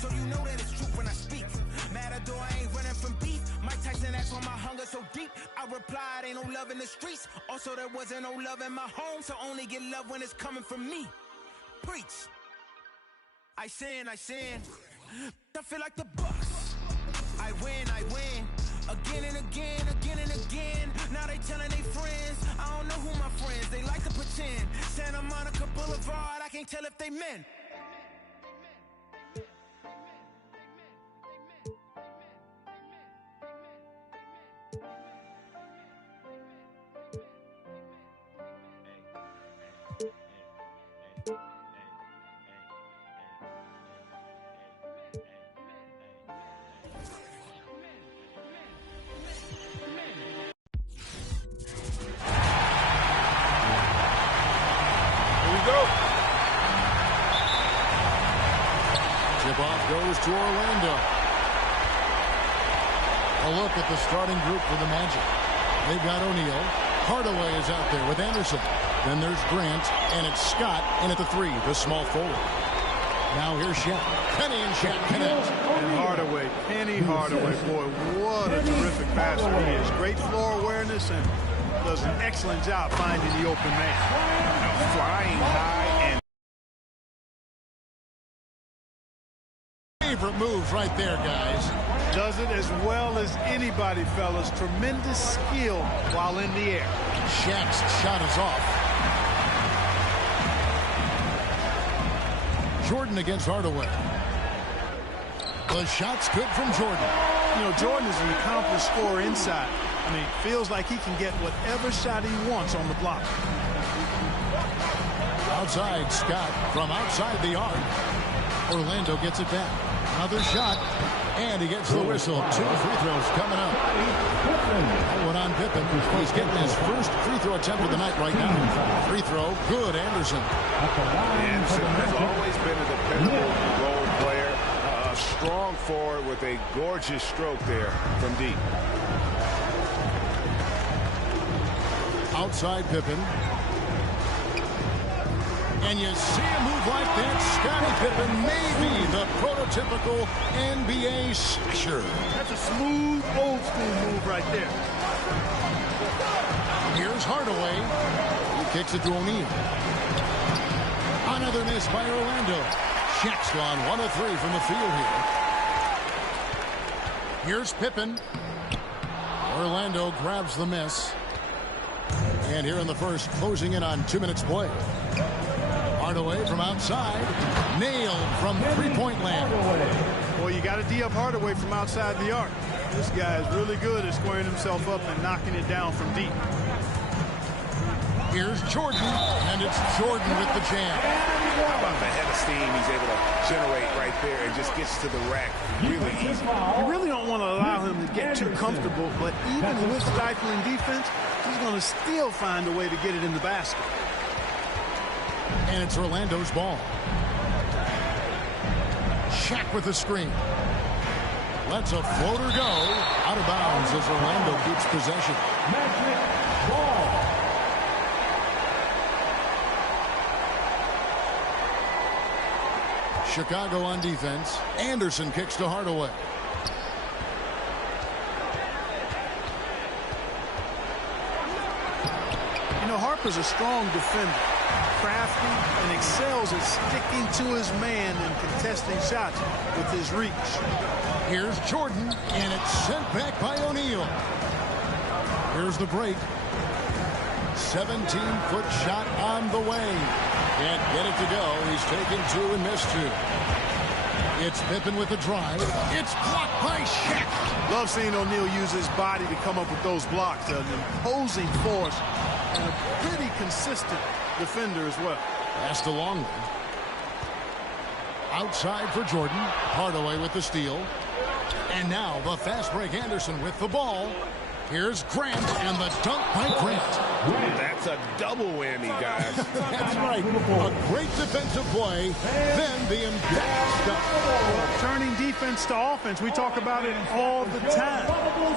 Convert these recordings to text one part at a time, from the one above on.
so you know that it's truth when I speak. Matador, I ain't running from beef. Mike Tyson asked why my hunger so deep. I replied, ain't no love in the streets. Also, there wasn't no love in my home, so only get love when it's coming from me. Preach. I sin. I feel like the Bucks. I win. Again and again. Now they telling their friends. I don't know who my friends. They like to pretend. Santa Monica Boulevard, I can't tell if they men. Tip-off goes to Orlando. A look at the starting group for the Magic. They've got O'Neal. Hardaway is out there with Anderson. Then there's Grant, and it's Scott in at the 3, the small forward. Now here's Shaq. Penny and Shaq connect. And Hardaway, Penny Hardaway, boy, what a terrific passer he is. Great floor awareness and does an excellent job finding the open man. Flying high and favorite move right there, guys. Does it as well as anybody, fellas. Tremendous skill while in the air. Shaq's shot is off. Jordan against Hardaway. The shot's good from Jordan. You know, Jordan is an accomplished scorer inside. I mean, feels like he can get whatever shot he wants on the block. Outside, Scott from outside the arc. Orlando gets it back. Another shot, and he gets the whistle. 2 free throws coming up. One on Pippen. He's getting his first free throw attempt of the night right now. Free throw, good, Anderson. Anderson has always been a dependable role player. A strong forward with a gorgeous stroke there from deep. Outside Pippen. And you see a move like that, Scottie Pippen may be the prototypical NBA slasher. That's a smooth, old-school move right there. Here's Hardaway. He kicks it to O'Neal. Another miss by Orlando. Shaq's gone 1 of 3 from the field here. Here's Pippen. Orlando grabs the miss. And here in the first, closing in on 2 minutes play. Hardaway from outside. Nailed from three-point land. Well, you got to D up Hardaway from outside the arc. This guy is really good at squaring himself up and knocking it down from deep. Here's Jordan, and it's Jordan with the jam. How about the head of steam he's able to generate right there and just gets to the rack really easy. You really don't want to allow him to get too comfortable, but even with stifling defense, he's going to still find a way to get it in the basket. And it's Orlando's ball. Shaq with the screen. Lets a floater go. Out of bounds as Orlando keeps possession. Magic ball. Chicago on defense. Anderson kicks to Hardaway. You know, Harper's a strong defender. Crafty and excels at sticking to his man and contesting shots with his reach. Here's Jordan, and it's sent back by O'Neal. Here's the break. 17-foot shot on the way. Can't get it to go. He's taken 2 and missed 2. It's Pippen with the drive. It's blocked by Shaq. Love seeing O'Neal use his body to come up with those blocks. An imposing force and a pretty consistent defender as well. Passed a long one. Outside for Jordan. Hardaway with the steal. And now the fast break. Anderson with the ball. Here's Grant, and the dunk by Grant. That's a double whammy, guys. That's right. A great defensive play, then the embedded stuff. Turning defense to offense. We talk about it all the time.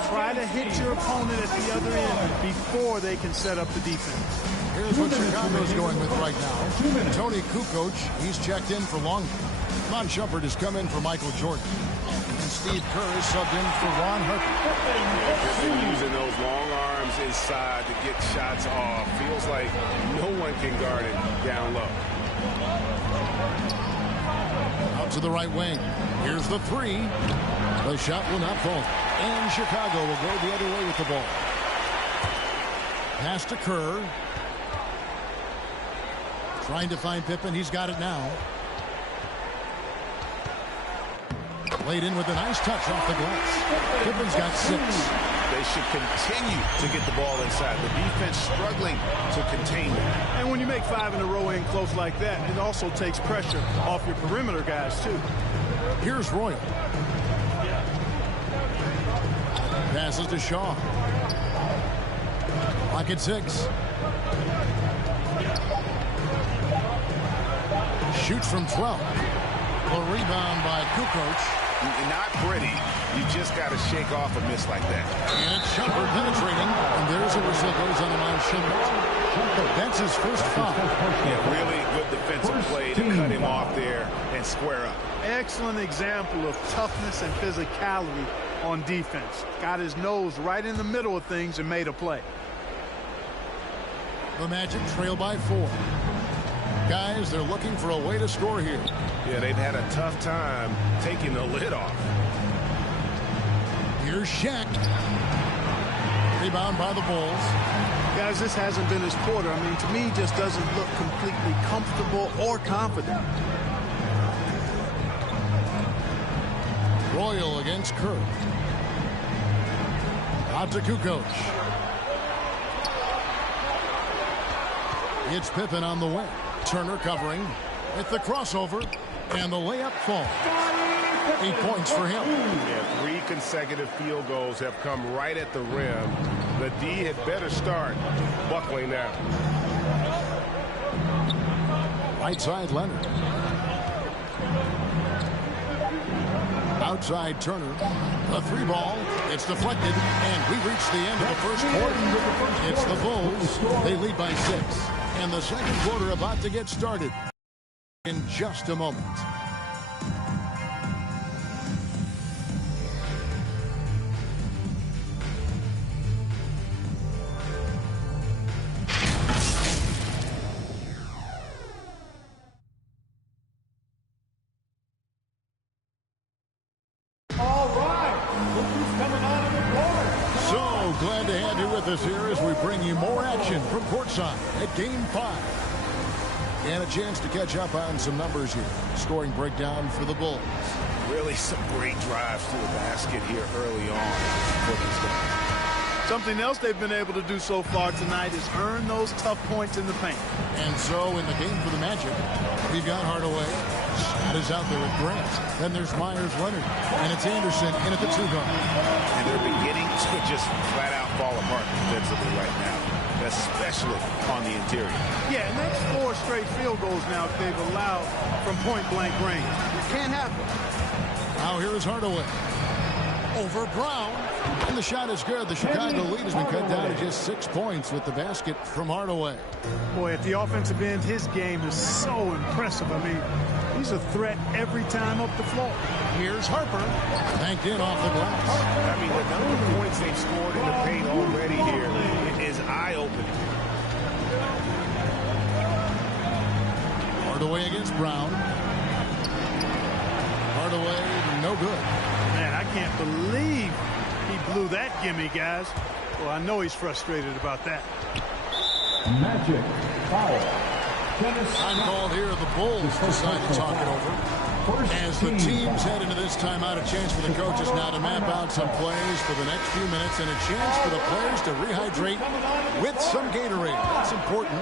Try to hit your opponent at the other end before they can set up the defense. Here's what Chicago's going with right now. Tony Kukoc, he's checked in for longer. Mon Shumpert has come in for Michael Jordan. And Steve Kerr is subbed in for Ron Harper. Pippen using those long arms inside to get shots off. Feels like no one can guard it down low. Out to the right wing. Here's the three. The shot will not fall. And Chicago will go the other way with the ball. Pass to Kerr. Trying to find Pippen. He's got it now. Laid in with a nice touch off the glass. Pippen's got 6. They should continue to get the ball inside. The defense struggling to contain them. And when you make 5 in a row in close like that, it also takes pressure off your perimeter guys, too. Here's Royal. Passes to Shaw. Clock at 6. Shoots from 12. A rebound by Kukoc. Not pretty. You just got to shake off a miss like that. And it's Shumpert penetrating. And there's a whistle goes on the line. Shumpert. That's his first foul. Yeah, really good defensive play to cut him off there and square up. Excellent example of toughness and physicality on defense. Got his nose right in the middle of things and made a play. The Magic trail by 4. Guys, they're looking for a way to score here. Yeah, they've had a tough time taking the lid off. Here's Shaq. Rebound by the Bulls. Guys, this hasn't been his quarter. I mean, to me, he just doesn't look completely comfortable or confident. Royal against Kerr. Out to Kukoc. It's Pippen on the way. Turner covering with the crossover, and the layup falls. 8 points for him. Yeah, 3 consecutive field goals have come right at the rim. The D had better start buckling down. Right side, Leonard. Outside, Turner. A 3 ball. It's deflected, and we reach the end of the first quarter. It's the Bulls. They lead by 6. And the second quarter about to get started in just a moment. All right. Look who's coming out of the corner. So glad to have you with us here as we bring you more action from courtside at Game 5. And a chance to catch up on some numbers here. Scoring breakdown for the Bulls. Really some great drives to the basket here early on for these guys. Something else they've been able to do so far tonight is earn those tough points in the paint. And so in the game for the Magic, we've got Hardaway. Scott is out there with Grant. Then there's Myers Leonard. And it's Anderson in at the 2 guard. And they're beginning to just flat out fall apart defensively right now, especially on the interior. Yeah, and that's 4 straight field goals now that they've allowed from point-blank range. Can't happen. Now here is Hardaway. Over Brown. And the shot is good. The Chicago lead has been cut down to just 6 points with the basket from Hardaway. Boy, at the offensive end, his game is so impressive. I mean, he's a threat every time up the floor. Here's Harper. Banked in off the glass. I mean, the number of points they've scored in the paint already here is eye-opening. Hardaway against Brown. Hardaway, no good. Man, I can't believe he blew that gimme, guys. Well, I know he's frustrated about that. Magic foul. Time called here. The Bulls decide to talk it over. As the teams head into this timeout, a chance for the coaches now to map out some plays for the next few minutes and a chance for the players to rehydrate with some Gatorade. That's important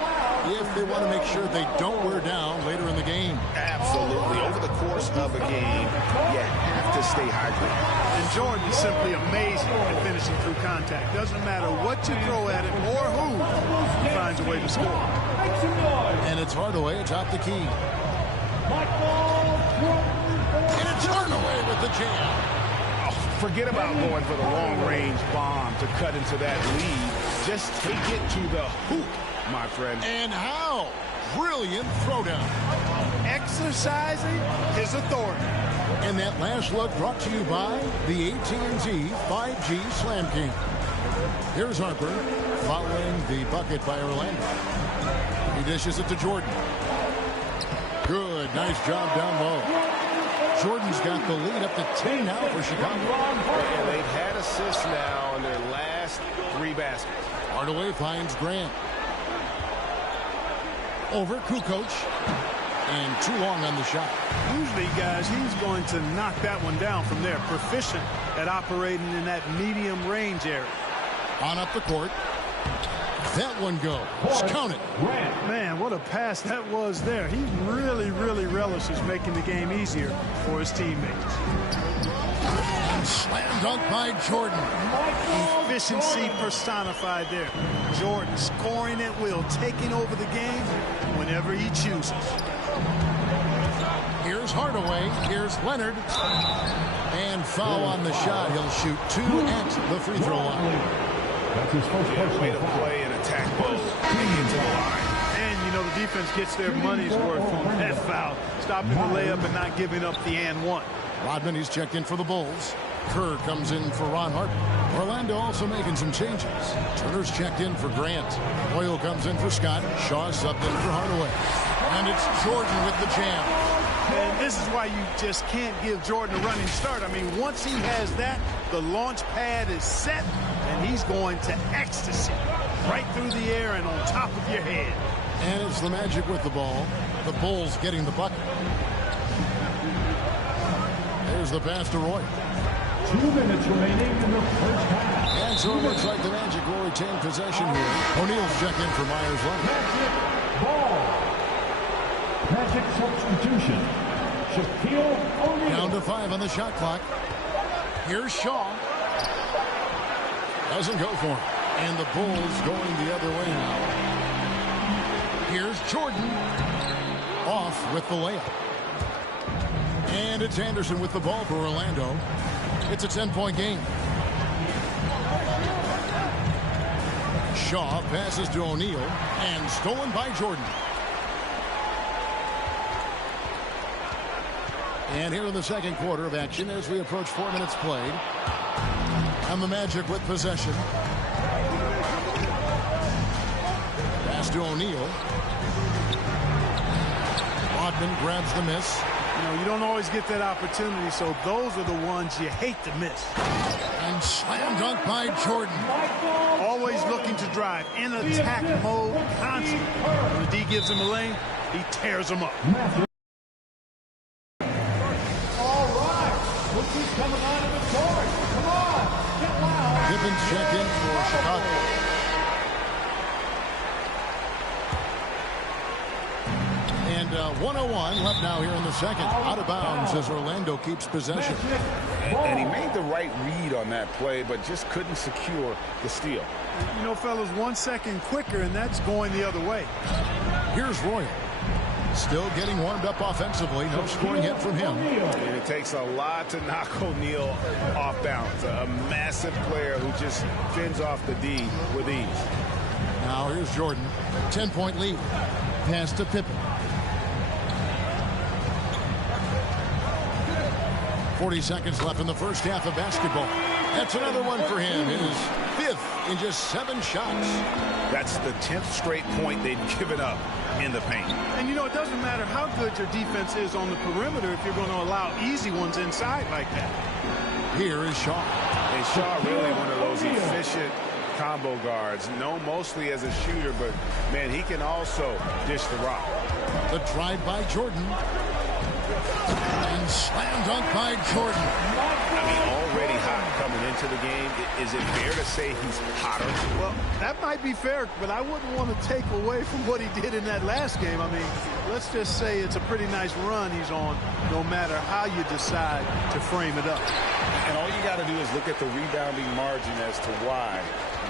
if they want to make sure they don't wear down later in the game. Absolutely. Over the course of a game, you have to stay hydrated. And Jordan is simply amazing at finishing through contact. Doesn't matter what you throw at him or who, he finds a way to score. And it's Hardaway atop the key. And it's Hardaway with the jam. Oh, forget about going for the long-range bomb to cut into that lead. Just take it to the hoop, my friend. And how? brilliant throwdown. Exercising his authority. And that last look brought to you by the AT&T 5G Slam King. Here's Harper following the bucket by Orlando. He dishes it to Jordan. Good, nice job down low. Jordan's got the lead up to 10 now for Chicago. And they've had assists now in their last 3 baskets. Hardaway finds Grant. Over Kukoc. And too long on the shot. Usually, guys, he's going to knock that one down from there. Proficient at operating in that medium range area. On up the court. That one goes. Count it. Man, what a pass that was there. He really, really relishes making the game easier for his teammates. And slam dunk by Jordan. Efficiency personified there. Jordan scoring at will, taking over the game whenever he chooses. Here's Hardaway. Here's Leonard. And foul on the shot. He'll shoot 2 at the free throw line. That's his first personal Way to foul. play and attack both. Get to the line. And, you know, the defense gets their money's worth on that foul. Stopping the layup and not giving up the and one. Rodman, he's checked in for the Bulls. Kerr comes in for Ron Harper. Orlando also making some changes. Turner's checked in for Grant. Boyle comes in for Scott. Shaw subbed in for Hardaway. And it's Jordan with the jam. And this is why you just can't give Jordan a running start. I mean, once he has that, the launch pad is set, and he's going to ecstasy right through the air and on top of your head. And it's the Magic with the ball. The Bulls getting the bucket. There's the pass to Roy. 2 minutes remaining in the first half. And so it looks like the Magic will retain possession here. O'Neal's check in for Myers Leonard. Magic ball. Magic substitution. Shaquille O'Neal. Down to 5 on the shot clock. Here's Shaw. Doesn't go for him. And the Bulls going the other way now. Here's Jordan. Off with the layup. And it's Anderson with the ball for Orlando. It's a 10-point game. Shaw passes to O'Neal. And stolen by Jordan. And here in the second quarter of action as we approach 4 minutes played. And the Magic with possession. Pass to O'Neal. Rodman grabs the miss. You know, you don't always get that opportunity, so those are the ones you hate to miss. And slam dunk by Jordan. Always looking to drive in attack mode constantly. When the D gives him a lane, he tears him up. Coming out of the court. Come on. Get loud. Pippin's check in for Chicago. And 1:01 left now here in the second. Out of bounds as Orlando keeps possession. And he made the right read on that play, but just couldn't secure the steal. You know, fellas, 1 second quicker, and that's going the other way. Here's Royal. Still getting warmed up offensively. No scoring hit from him. And it takes a lot to knock O'Neal off balance. A massive player who just fends off the D with ease. Now here's Jordan. 10-point lead. Pass to Pippen. 40 seconds left in the first half of basketball. That's another one for him. His 5th in just 7 shots. That's the 10th straight point they've given up in the paint. And, you know, it doesn't matter how good your defense is on the perimeter if you're going to allow easy ones inside like that. Here is Shaw. And Shaw really one of those efficient combo guards, known mostly as a shooter, but, man, he can also dish the rock. The drive by Jordan. And slam dunk by Jordan. I mean, already hot coming into the game. Is it fair to say he's hotter? Well, that might be fair, but I wouldn't want to take away from what he did in that last game. I mean, let's just say it's a pretty nice run he's on, no matter how you decide to frame it up. And all you got to do is look at the rebounding margin as to why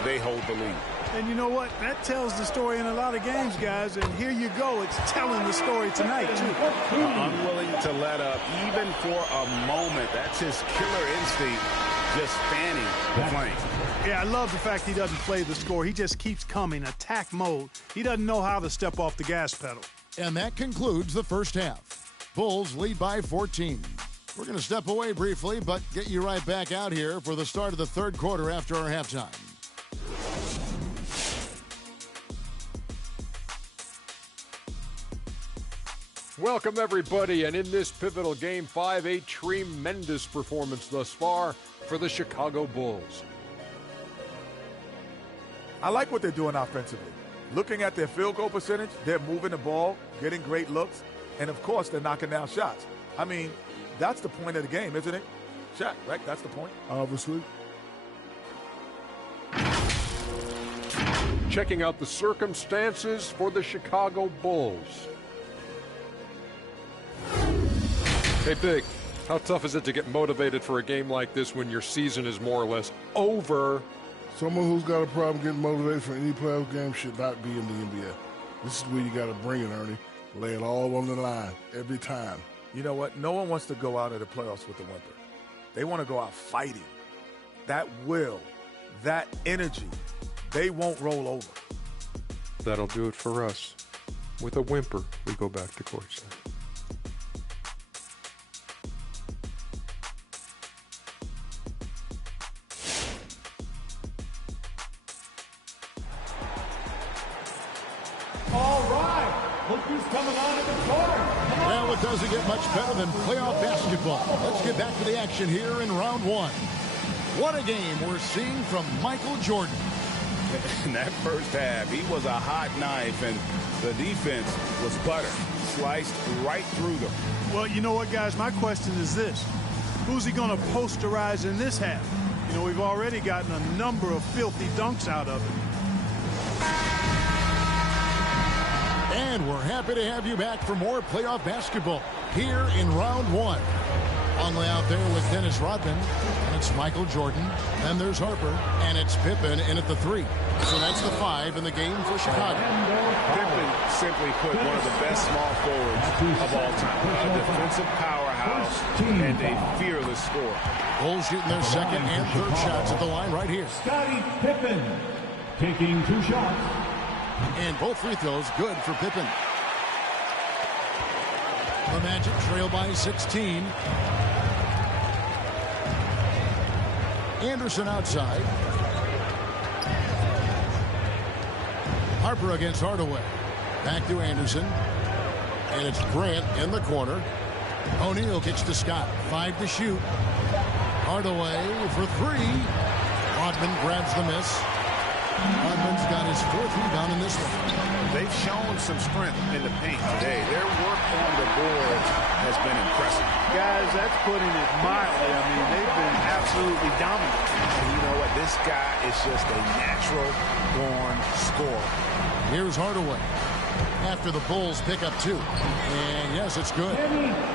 they hold the lead. And you know what? That tells the story in a lot of games, guys. And here you go. It's telling the story tonight, too. Unwilling to let up, even for a moment. That's his killer instinct, just fanning the flame. Yeah, I love the fact he doesn't play the score. He just keeps coming, attack mode. He doesn't know how to step off the gas pedal. And that concludes the first half. Bulls lead by 14. We're going to step away briefly, but get you right back out here for the start of the third quarter after our halftime. Welcome, everybody, and in this pivotal Game 5, a tremendous performance thus far for the Chicago Bulls. I like what they're doing offensively. Looking at their field goal percentage, they're moving the ball, getting great looks, and, of course, they're knocking down shots. I mean, that's the point of the game, isn't it? Shaq, right? That's the point. Obviously. Checking out the circumstances for the Chicago Bulls. Hey, Big, how tough is it to get motivated for a game like this when your season is more or less over? Someone who's got a problem getting motivated for any playoff game should not be in the NBA. This is where you got to bring it, Ernie. Lay it all on the line every time. You know what? No one wants to go out of the playoffs with a whimper. They want to go out fighting. That will, that energy, they won't roll over. That'll do it for us. With a whimper, we go back to courtside. Coming on in the court. Well, it doesn't get much better than playoff basketball. Let's get back to the action here in round one. What a game we're seeing from Michael Jordan. In that first half, he was a hot knife, and the defense was butter. Sliced right through them. Well, you know what, guys? My question is this. Who's he going to posterize in this half? You know, we've already gotten a number of filthy dunks out of him. And we're happy to have you back for more playoff basketball here in round one. On the out there with Dennis Rodman, and it's Michael Jordan. Then there's Harper, and it's Pippen in at the 3. So that's the 5 in the game for Chicago. Pippen simply put one of the best small forwards of all time. A defensive powerhouse and a fearless scorer. Bulls shooting their second and third shots at the line right here. Scottie Pippen taking 2 shots. And both free throws good for Pippen. The Magic trail by 16. Anderson outside. Harper against Hardaway. Back to Anderson. And it's Grant in the corner. O'Neal kicks to Scott. 5 to shoot. Hardaway for 3. Rodman grabs the miss. Rodman's got his 4th rebound in this one. They've shown some strength in the paint today. Their work on the boards has been impressive. Guys, that's putting it mildly. I mean, they've been absolutely dominant. And you know what? This guy is just a natural-born scorer. Here's Hardaway. After the Bulls pick up 2. And yes, it's good.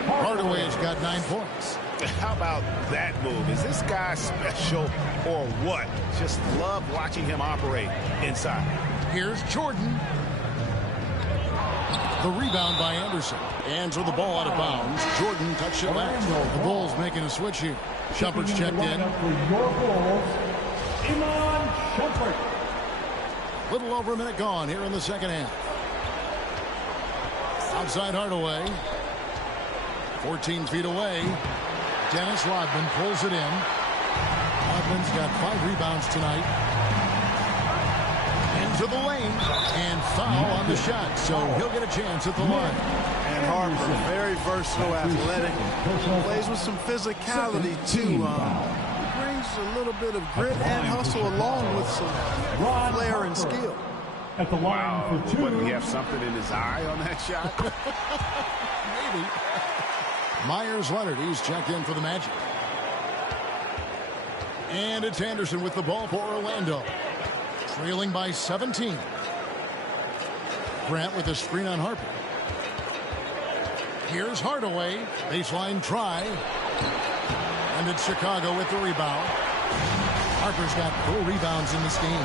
Hardaway's got 9 points. How about that move? Is this guy special or what? Just love watching him operate inside. Here's Jordan. The rebound by Anderson. Hands with the ball out of bounds. Jordan touched it last. The Bulls making a switch here. Shumpert's checked in. Iman Shumpert. Little over a minute gone here in the second half. Outside Hardaway. 14 feet away. Dennis Rodman pulls it in. Rodman's got 5 rebounds tonight. Into the lane. And foul on the shot. So he'll get a chance at the line. And Harper, very versatile, athletic. Plays with some physicality, too. Brings a little bit of grit and hustle along with some flair and skill. At the line for 2. But he have something in his eye on that shot? Maybe. Myers Leonard, he's checked in for the Magic. And it's Anderson with the ball for Orlando. Trailing by 17. Grant with a screen on Harper. Here's Hardaway. Baseline try. And it's Chicago with the rebound. Harper's got 4 rebounds in this game.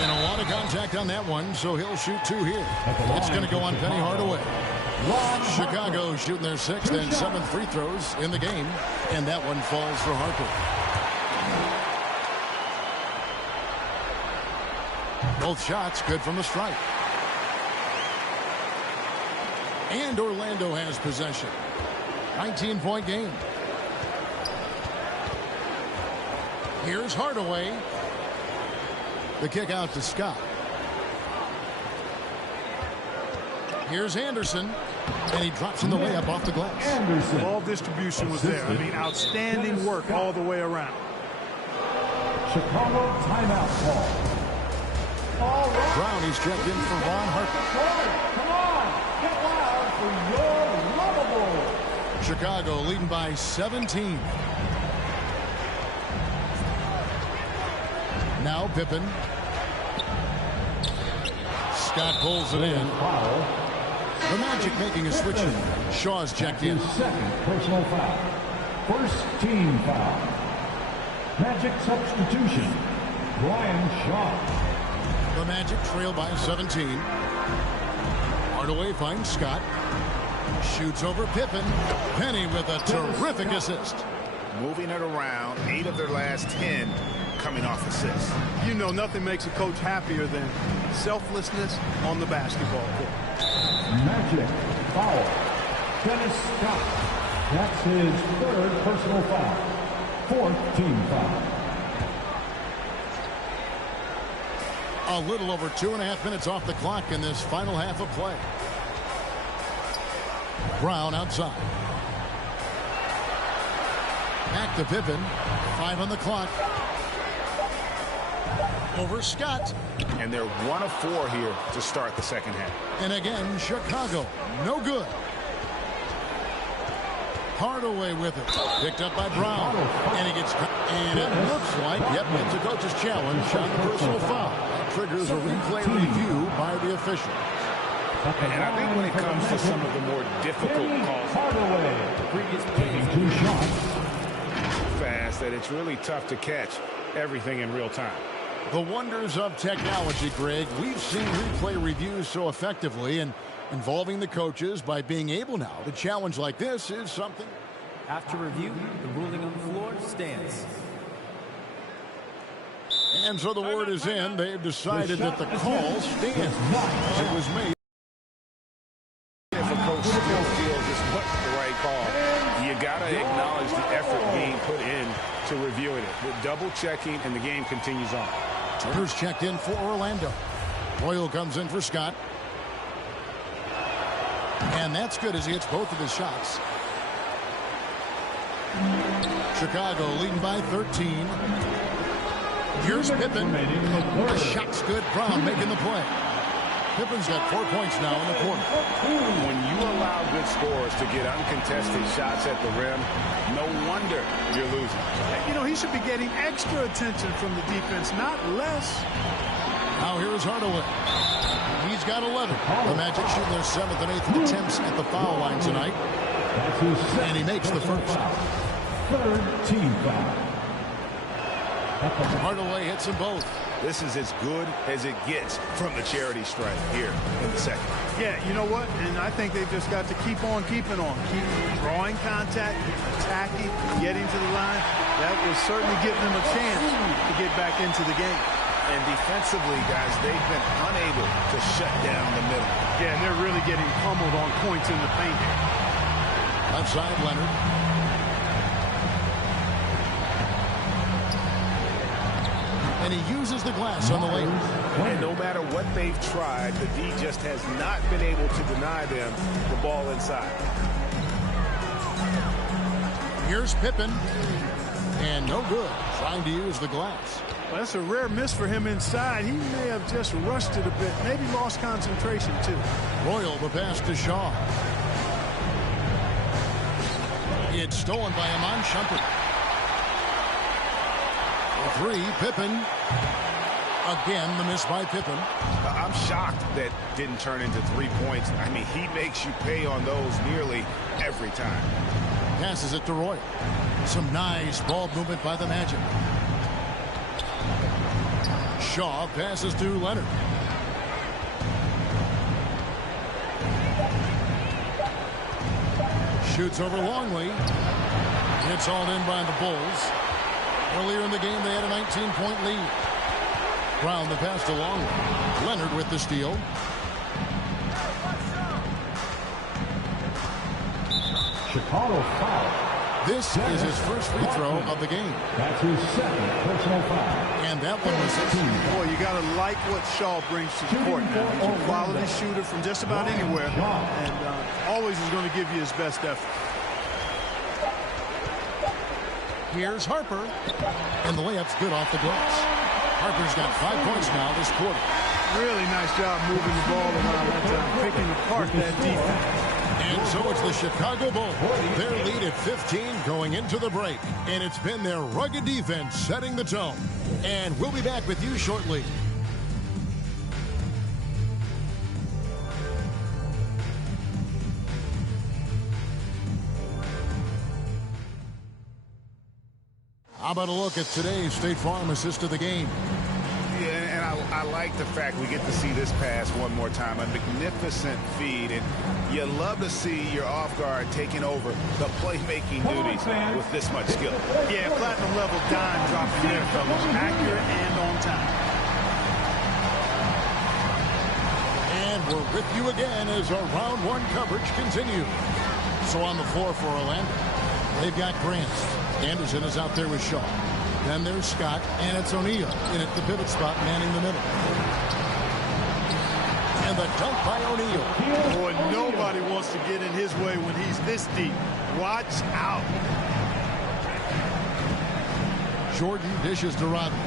And a lot of contact on that one, so he'll shoot 2 here. It's going to go on Penny Hardaway. Chicago shooting their 6th and 7th free throws in the game, and that one falls for Harper. Both shots good from the stripe. And Orlando has possession. 19-point game. Here's Hardaway. The kick out to Scott. Here's Anderson. And he drops in the layup off the glass. Anderson. Ball distribution was there. I mean, outstanding work all the way around. Chicago timeout call. All right. Brown, he's checked in for Ron Harper. Come on, get loud for your lovable. Chicago leading by 17. Now Pippen. Scott pulls it in. The Magic making a switch in. Shaw's checked in. Second personal foul. First team foul. Magic substitution. Brian Shaw. The Magic trail by 17. Hardaway finds Scott. Shoots over Pippen. Penny with a terrific assist. Moving it around, 8 of their last 10 coming off assists. You know, nothing makes a coach happier than selflessness on the basketball court. Magic foul. Dennis Scott. That's his 3rd personal foul. 4th team foul. A little over 2.5 minutes off the clock in this final half of play. Brown outside. Back to Pippen. 5 on the clock. Over Scott. And they're 1 of 4 here to start the second half. And again, Chicago. No good. Hardaway with it. Picked up by Brown. And he gets... And it looks like, yep, it's a coach's challenge on the personal foul. That triggers a replay review by the official. And I think when it comes to some of the more difficult calls, Taking 2 shots. fast, that it's really tough to catch everything in real time. The wonders of technology, Greg. We've seen replay reviews so effectively, and involving the coaches by being able now to challenge like this is something. After review, the ruling on the floor stands. And so the word is in. They've decided that the call stands. It was made. If a coach still feels this wasn't the right call, you got to acknowledge the effort being put in to reviewing it. With double checking, and the game continues on. Turner's checked in for Orlando. Royal comes in for Scott. And that's good as he hits both of his shots. Chicago leading by 13. Here's Pippen. The shot's good. Brown making the play. Pippen's got 4 points now in the quarter. When you allow good scorers to get uncontested shots at the rim, no wonder you're losing. You know, he should be getting extra attention from the defense, not less. Now here's Hardaway. He's got 11. The Magic shooting their 7th and 8th attempts at the foul line tonight. And he makes the first. 3rd team foul. Hardaway hits them both. This is as good as it gets from the charity stripe here in the second. Yeah, you know what? And I think they've just got to keep on keeping on. Keep drawing contact, attacking, getting to the line. That will certainly give them a chance to get back into the game. And defensively, guys, they've been unable to shut down the middle. Yeah, and they're really getting pummeled on points in the paint. Outside Leonard. And he uses the glass on the lane. And no matter what they've tried, the D just has not been able to deny them the ball inside. Here's Pippen. And no good. Trying to use the glass. Well, that's a rare miss for him inside. He may have just rushed it a bit. Maybe lost concentration, too. Royal, the pass to Shaw. It's stolen by Iman Shumpert. 3, Pippen. Again, the miss by Pippen. I'm shocked that didn't turn into 3 points. I mean, he makes you pay on those nearly every time. Passes it to Royal. Some nice ball movement by the Magic. Shaw passes to Leonard. Shoots over Longley. It's hauled in by the Bulls. Earlier in the game, they had a 19-point lead. Brown the pass to Longley. Leonard with the steal. Chicago foul. This is his first free throw of the game. That's his second personal foul. And that one was his. Boy, you got to like what Shaw brings to the court now. He's a quality shooter from just about anywhere, and always is going to give you his best effort. Here's Harper, and the layup's good off the glass. Harper's got 5 points now this quarter. Really nice job moving the ball around that time, picking apart that defense. And so it's the Chicago Bulls. Their lead at 15 going into the break. And it's been their rugged defense setting the tone. And we'll be back with you shortly. How about a look at today's State Farm assist of the game? Yeah, and I like the fact we get to see this pass one more time. A magnificent feed, and you love to see your off guard taking over the playmaking duties with this much skill. Yeah, platinum level dime dropping there, fellas. Accurate and on time. And we're with you again as our round one coverage continues. So on the floor for Orlando, they've got Grant. Anderson is out there with Shaw. Then there's Scott, and it's O'Neal in at the pivot spot, manning the middle. And the dunk by O'Neal. Boy, nobody wants to get in his way when he's this deep. Watch out. Jordan dishes to Rodney.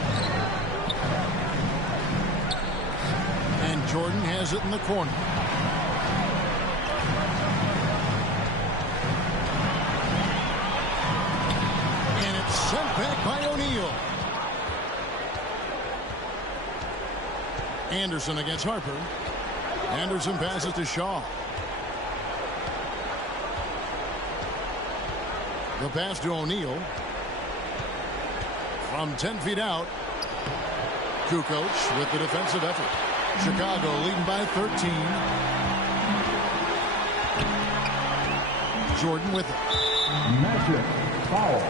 And Jordan has it in the corner. Sent back by O'Neal. Anderson against Harper. Anderson passes to Shaw. The pass to O'Neal. From 10 feet out. Kukoc with the defensive effort. Chicago leading by 13. Jordan with it. Magic foul.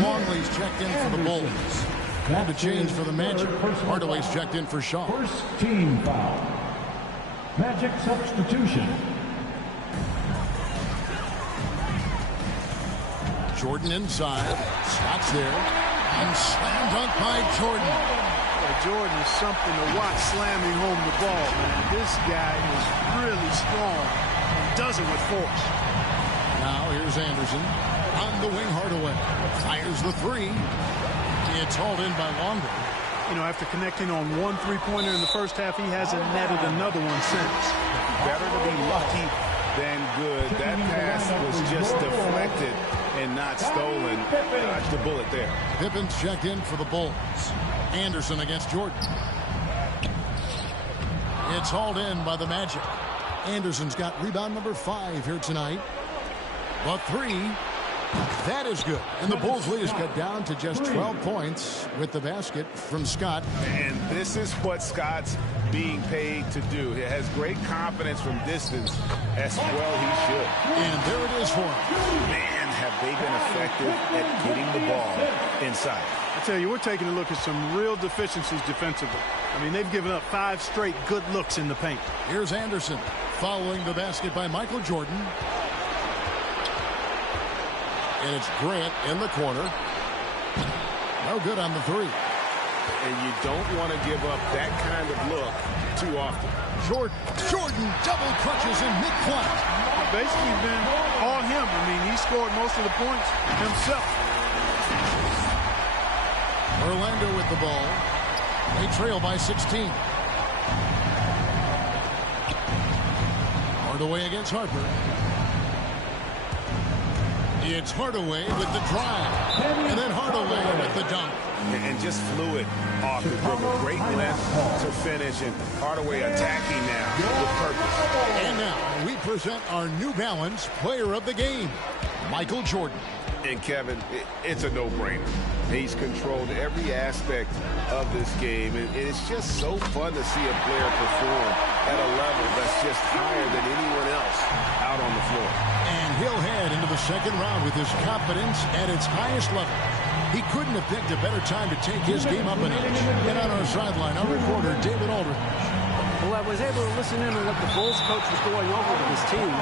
Longley's checked in for the Bulls. And a change for the Magic. Hardaway's checked in for Shaw. First team foul. Magic substitution. Jordan inside. Stops there. And slam dunk by Jordan. Jordan is something to watch slamming home the ball, man. This guy is really strong and does it with force. Now here's Anderson. On the wing, Hardaway fires the three. It's hauled in by Longley. You know, after connecting on one three-pointer in the first half, he hasn't netted another one since. Better to be lucky than good. That pass was just deflected and not stolen. Dodged the bullet there. Pippen's checked in for the Bulls. Anderson against Jordan. It's hauled in by the Magic. Anderson's got rebound number 5 here tonight. But 3. That is good. And the Bulls lead is cut down to just 12 points with the basket from Scott. And this is what Scott's being paid to do. He has great confidence from distance, as well he should. And there it is for him. Man, have they been effective at getting the ball inside. I tell you, we're taking a look at some real deficiencies defensively. I mean, they've given up 5 straight good looks in the paint. Here's Anderson following the basket by Michael Jordan. And it's Grant in the corner. No good on the 3. And you don't want to give up that kind of look too often. Jordan double clutches in mid-flight. Basically been all him. I mean, he scored most of the points himself. Orlando with the ball. They trail by 16. Hardaway against Harper. It's Hardaway with the drive. And then Hardaway with the dunk. And just fluid off the dribble. Great length to finish. And Hardaway attacking now with purpose. And now we present our New Balance player of the game, Michael Jordan. And Kevin, it's a no-brainer. He's controlled every aspect of this game, and it's just so fun to see a player perform at a level that's just higher than anyone else out on the floor. And he'll head into the second round with his confidence at its highest level. He couldn't have picked a better time to take his game up a notch. And on our sideline, our reporter, David Aldridge. Well, I was able to listen in on what the Bulls coach was going over with his team.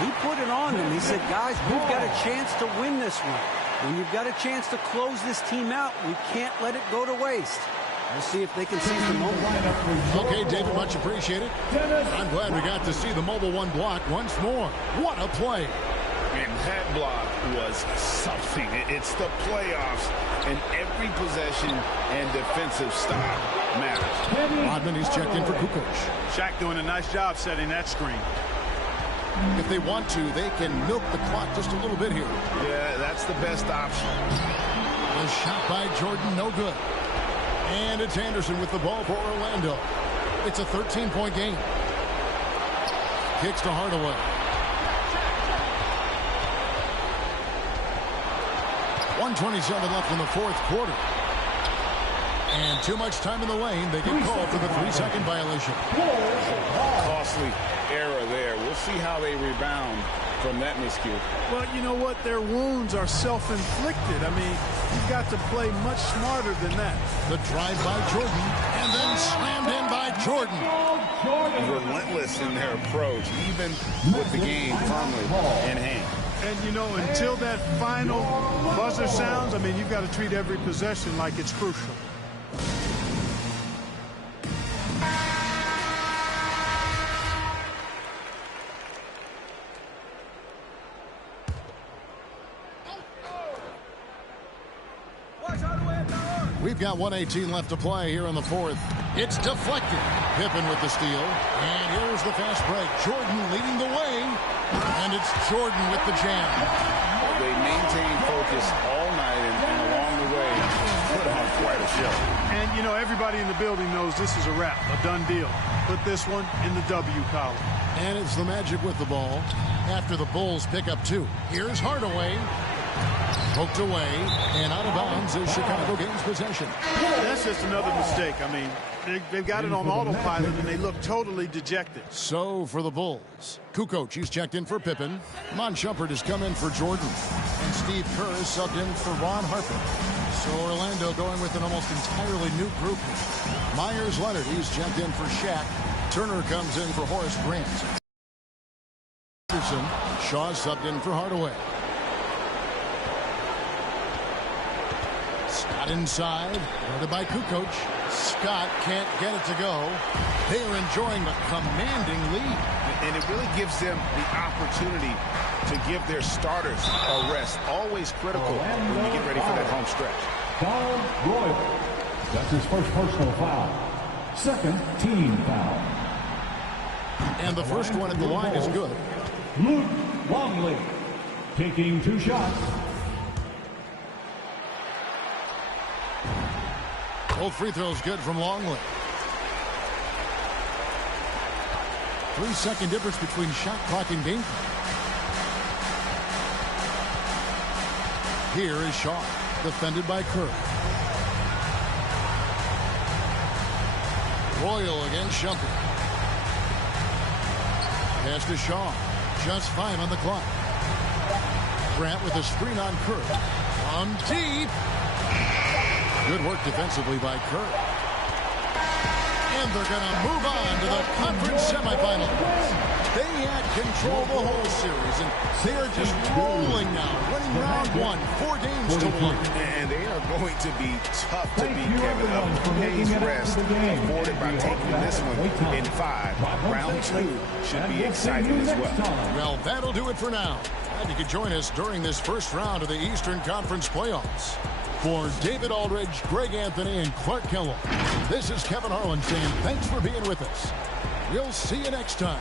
He put it on them. He said, guys, we've got a chance to win this one. When you've got a chance to close this team out, we can't let it go to waste. We'll see if they can seize the moment. Okay, David, much appreciated. I'm glad we got to see the Mobile One block once more. What a play. And that block was something. It's the playoffs, and every possession and defensive style matters. Rodman, he's checked in for Kukoc. Shaq doing a nice job setting that screen. If they want to, they can milk the clock just a little bit here. Yeah, that's the best option. The shot by Jordan, no good. And it's Anderson with the ball for Orlando. It's a 13-point game. Kicks to Hardaway. .127 left in the fourth quarter. And too much time in the lane. They get called for the 3-second violation. Costly error there. We'll see how they rebound from that miscue. Well, you know what? Their wounds are self-inflicted. I mean, you've got to play much smarter than that. The drive by Jordan, and then slammed in by Jordan. Relentless in their approach, even with the game firmly in hand. And, you know, until that final buzzer sounds, I mean, you've got to treat every possession like it's crucial. We've got 1:18 left to play here in the fourth. It's deflected. Pippen with the steal. And here's the fast break. Jordan leading the way. And it's Jordan with the jam. They maintain focus all night and along the way put on quite a show. And, you know, everybody in the building knows this is a wrap, a done deal. Put this one in the W column. And it's the Magic with the ball after the Bulls pick up 2. Here's Hardaway. Poked away, and out of bounds is Chicago gains possession. That's just another mistake. I mean, they've got it on autopilot, and they look totally dejected. So for the Bulls, Kukoc, he's checked in for Pippen. Mon Shumpert has come in for Jordan. And Steve Kerr is subbed in for Ron Harper. So Orlando going with an almost entirely new group. Myers Leonard, he's checked in for Shaq. Turner comes in for Horace Grant. Anderson, Shaw subbed in for Hardaway. Scott inside, guarded by Kukoc. Scott can't get it to go. They are enjoying a commanding lead. And it really gives them the opportunity to give their starters a rest. Always critical when you get ready for that home stretch. Donald Royal. That's his first personal foul. Second team foul. And the first one at the line is good. Luke Longley taking 2 shots. Both free throws good from Longley. 3-second difference between shot clock and game clock. Here is Shaw, defended by Kerr. Royal against Shumpert. Pass to Shaw. Just 5 on the clock. Grant with a screen on Kerr. From deep. Good work defensively by Kerr. And they're going to move on to the conference semifinals. They had control the whole series, and they are just rolling now, winning round 1, 4 games to 1. And they are going to be tough to beat, Kevin. A day's rest afforded by taking this one in 5. Round 2 should be exciting as well. Well, that'll do it for now. Glad you could join us during this first round of the Eastern Conference playoffs. For David Aldridge, Greg Anthony, and Clark Kellogg, this is Kevin Harlan saying thanks for being with us. We'll see you next time.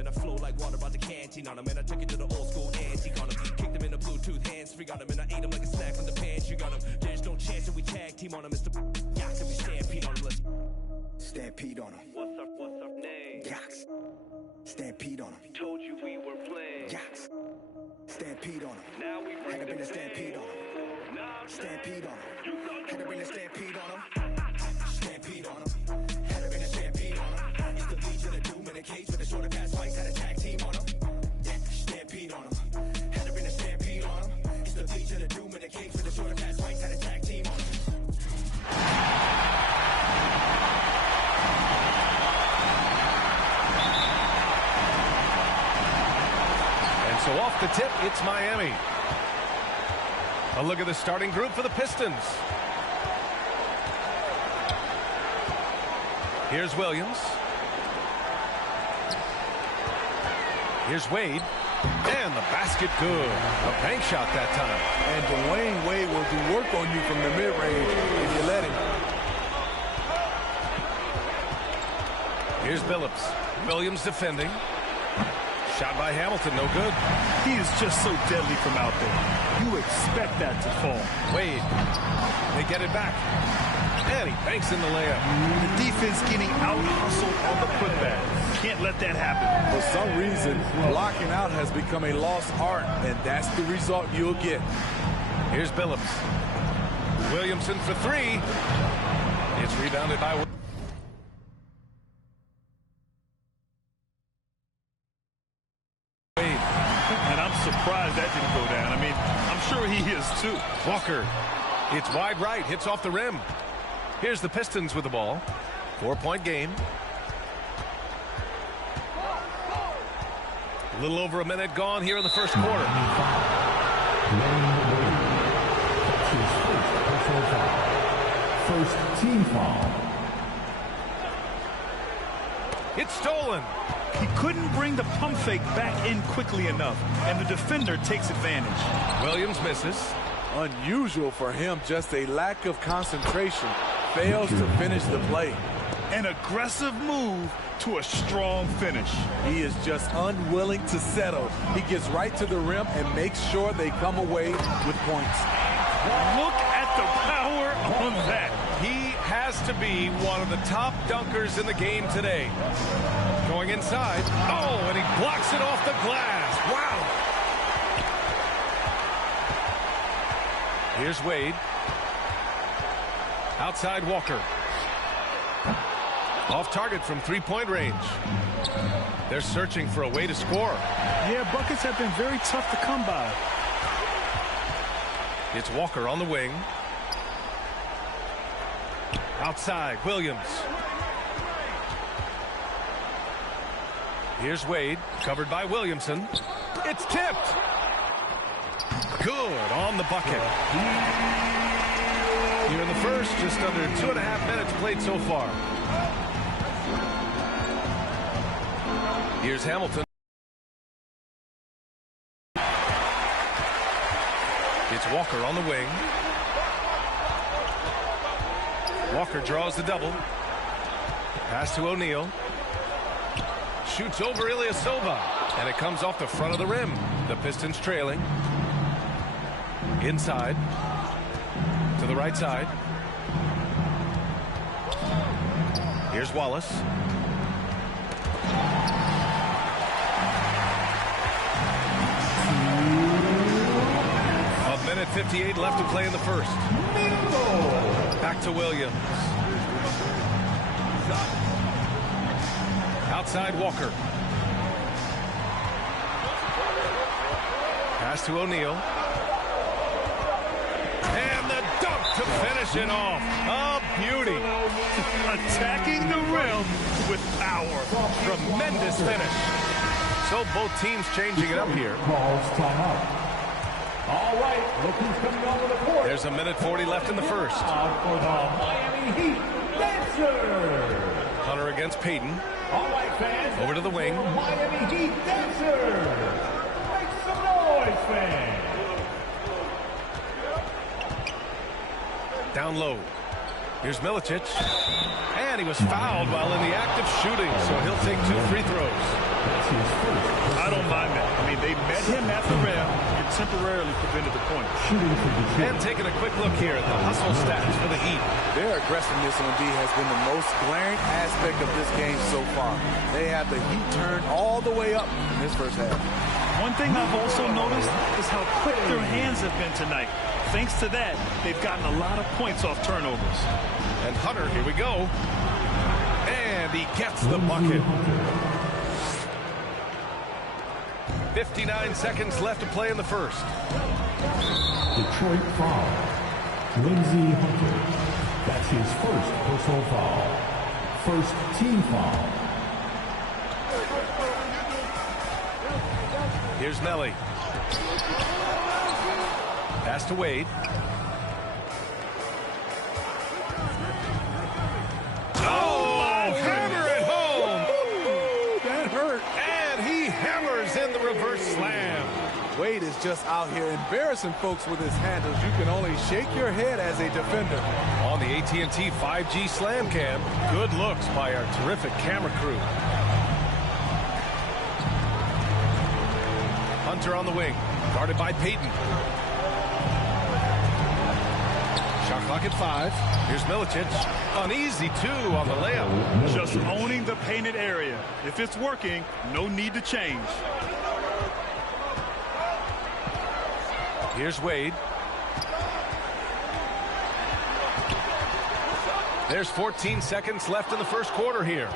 I flow like water about the canteen on them, and I took it to the old school antique on them. Kicked them in the Bluetooth hands free. We got him and I ate him like a snack on the pants. You got him. There's no chance that we tag team on him. It's the Yax and we stampede on him. Let's stampede on him. What's our name? Yax. Stampede on him. Told you we were playing. Yax. Stampede on him. Now we had to bring the stampede on him. Stampede on him. Had to bring the stampede on him. Stampede on him. Had to bring the stampede on him. It's the Legion of Doom in a cage with the shorter pass fights. Had a tag team on him. Yeah, stampede on him. Had to bring the stampede on him. It's the Legion of Doom in a cage with the shorter pass fights. Had a tag team on him. So off the tip, it's Miami. A look at the starting group for the Pistons. Here's Williams. Here's Wade. And the basket good. A bank shot that time. And Dwayne Wade will do work on you from the mid-range if you let him. Here's Billups. Williams defending. Shot by Hamilton, no good. He is just so deadly from out there. You expect that to fall. Wade, they get it back. And he banks in the layup. The defense getting out-hustled on the putback. Can't let that happen. For some reason, blocking out has become a lost art, and that's the result you'll get. Here's Billups. Williamson for three. It's rebounded by... Surprised that didn't go down. I mean, I'm sure he is too. Walker, it's wide right, hits off the rim. Here's the Pistons with the ball. 4-point game. A little over a minute gone here in the first quarter. First team foul. It's stolen. He couldn't bring the pump fake back in quickly enough, and the defender takes advantage. Williams misses. Unusual for him, just a lack of concentration. Fails to finish the play. An aggressive move to a strong finish. He is just unwilling to settle. He gets right to the rim and makes sure they come away with points. Look at the power on that. He has to be one of the top dunkers in the game today. Going inside. Oh, and he blocks it off the glass. Wow. Here's Wade. Outside Walker. Off target from three-point range. They're searching for a way to score. Yeah, buckets have been very tough to come by. It's Walker on the wing. Outside, Williams. Here's Wade, covered by Williamson. It's tipped. Good on the bucket. Here in the first, just under 2.5 minutes played so far. Here's Hamilton. It's Walker on the wing. Walker draws the double. Pass to O'Neal. Shoots over Ilyasova. And it comes off the front of the rim. The Pistons trailing. Inside. To the right side. Here's Wallace. A minute 58 left to play in the first. Back to Williams. Outside Walker. Pass to O'Neal. And the dunk to finish it off. A beauty. Attacking the rim with power. Tremendous finish. So both teams changing it up here. Calls timeout. All right, look who's coming over the court. There's a minute 40 left in the first. For the Miami Heat, Dancer. Hunter against Payton. All right, fans. Over to the wing. Miami Heat, Dancer. Make some noise, fans. Down low. Here's Milicic. And he was fouled while in the act of shooting, so he'll take 2 free throws. I don't mind that. I mean, they met him at the rim. You're temporarily prevented the point. And taking a quick look here at the hustle stats for the Heat. Their aggressiveness on D has been the most glaring aspect of this game so far. They have the heat turned all the way up in this first half. One thing I've also noticed is how quick their hands have been tonight. Thanks to that, they've gotten a lot of points off turnovers. And Hunter, here we go. And he gets the bucket. 59 seconds left to play in the first. Detroit foul. Lindsey Hunter. That's his first personal foul. First team foul. Here's Melly. Pass to Wade. Oh, hammer it home. That hurt. And he hammers in the reverse slam. Wade is just out here embarrassing folks with his handles. You can only shake your head as a defender. On the AT&T 5G Slam Cam, good looks by our terrific camera crew. Hunter on the wing, guarded by Payton. Shot clock at 5. Here's Milicic. An easy 2 on the layup. Just owning the painted area. If it's working, no need to change. Here's Wade. There's 14 seconds left in the first quarter here.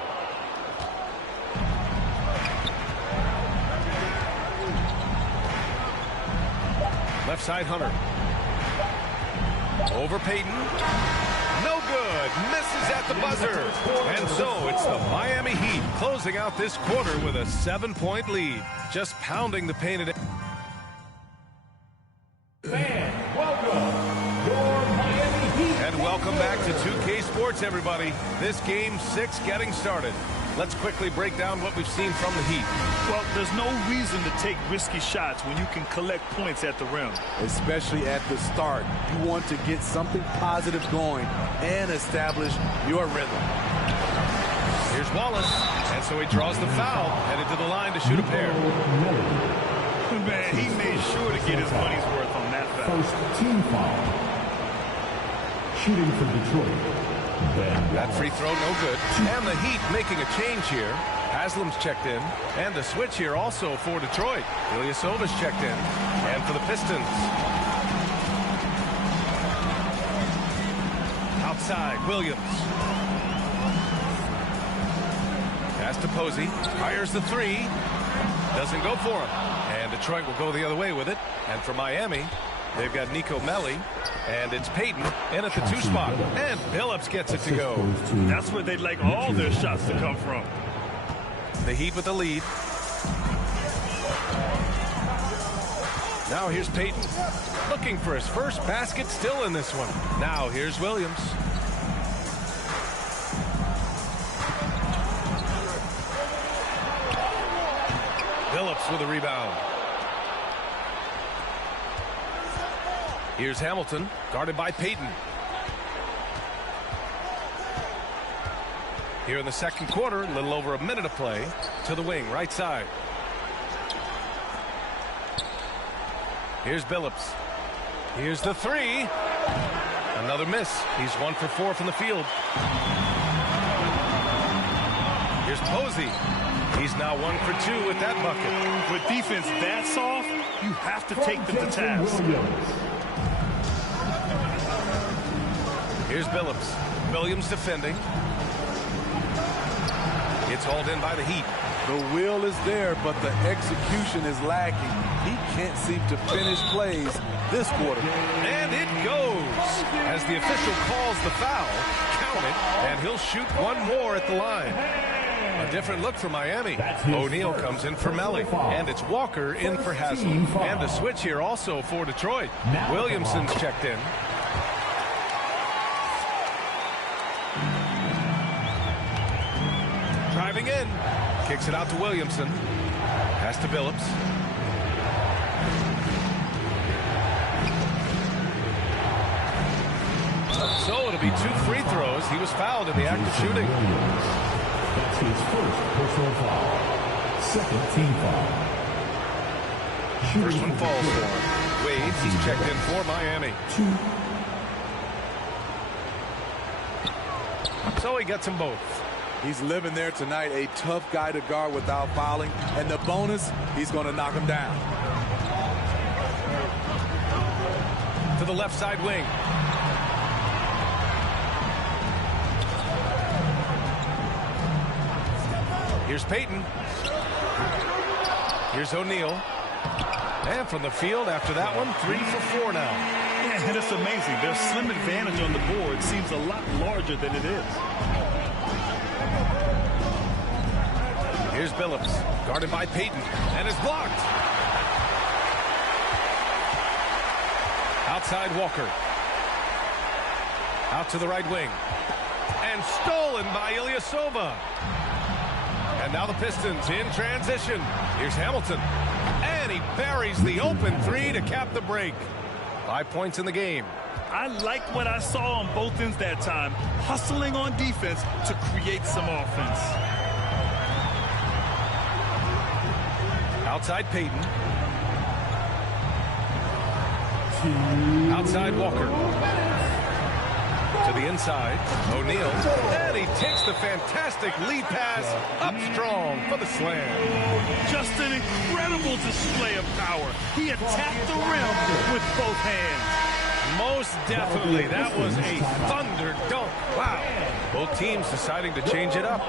Left side, Hunter. Over Payton. No good. Misses at the buzzer. And so it's the Miami Heat closing out this quarter with a 7-point lead. Just pounding the painted. Fans, welcome your Miami Heat. And welcome back to 2K Sports, everybody. This game 6 getting started. Let's quickly break down what we've seen from the Heat. Well, there's no reason to take risky shots when you can collect points at the rim. Especially at the start. You want to get something positive going and establish your rhythm. Here's Wallace. And so he draws the foul, headed to the line to shoot a pair. Man, he made sure to get his money's worth on that foul. First team foul. Shooting for Detroit. That free throw no good. And the Heat making a change here. Haslam's checked in. And the switch here also for Detroit. Ilyasova's checked in. And for the Pistons. Outside, Williams. Pass to Posey. Fires the 3. Doesn't go for him. And Detroit will go the other way with it. And for Miami, they've got Nico Melli. And it's Payton in at the 2 spot. And Billups gets it to go. That's where they'd like all their shots to come from. The Heat with the lead. Now here's Payton. Looking for his first basket still in this one. Now here's Williams. Billups with a rebound. Here's Hamilton, guarded by Payton. Here in the second quarter, a little over a minute of play. To the wing, right side. Here's Billups. Here's the 3. Another miss. He's 1 for 4 from the field. Here's Posey. He's now 1 for 2 with that bucket. With defense that soft, you have to take them to task. Here's Billups. Williams defending. It's hauled in by the Heat. The will is there, but the execution is lacking. He can't seem to finish plays this quarter. And it goes. As the official calls the foul, count it, and he'll shoot 1 more at the line. A different look for Miami. O'Neal comes in for Melli. And it's Walker in for Haslam. And a switch here also for Detroit. Williamson's checked in. Driving in. Kicks it out to Williamson. Pass to Billups. So it'll be 2 free throws. He was fouled in the act of shooting. That's his first personal foul. Second team foul. First one falls for him. Wade, he's checked in for Miami. So he gets them both. He's living there tonight, a tough guy to guard without fouling. And the bonus, he's going to knock him down. To the left side wing. Here's Payton. Here's O'Neal. And from the field after that one, 3 for 4 now. Yeah, and it's amazing. Their slim advantage on the board seems a lot larger than it is. Here's Billups, guarded by Payton, and is blocked. Outside Walker. Out to the right wing. And stolen by Ilyasova. And now the Pistons in transition. Here's Hamilton. And he buries the open 3 to cap the break. 5 points in the game. I liked what I saw on both ends that time. Hustling on defense to create some offense. Outside Payton. Outside Walker. To the inside. O'Neal. And he takes the fantastic lead pass up strong for the slam. Just an incredible display of power. He attacked the rim with both hands. Most definitely. That was a thunder dunk. Wow. Both teams deciding to change it up.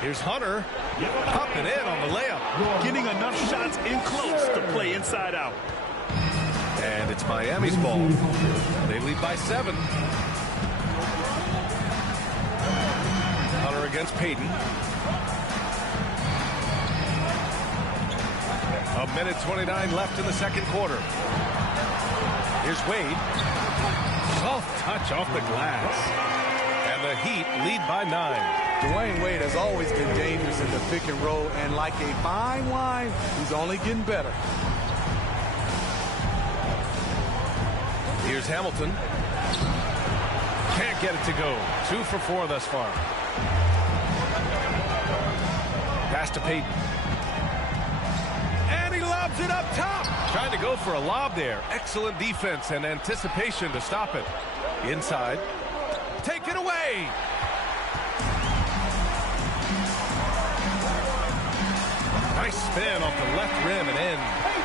Here's Hunter. Up and in on the layup. Getting enough shots in close to play inside out. And it's Miami's ball. They lead by 7. Hunter against Payton. 1:29 left in the second quarter. Here's Wade. Soft touch off the glass. And the Heat lead by 9. Dwayne Wade has always been dangerous in the pick and roll, and like a fine wine, he's only getting better. Here's Hamilton. Can't get it to go. 2 for 4 thus far. Pass to Payton. And he lobs it up top. Trying to go for a lob there. Excellent defense and anticipation to stop it. Inside. Take it away. Nice spin off the left rim and in.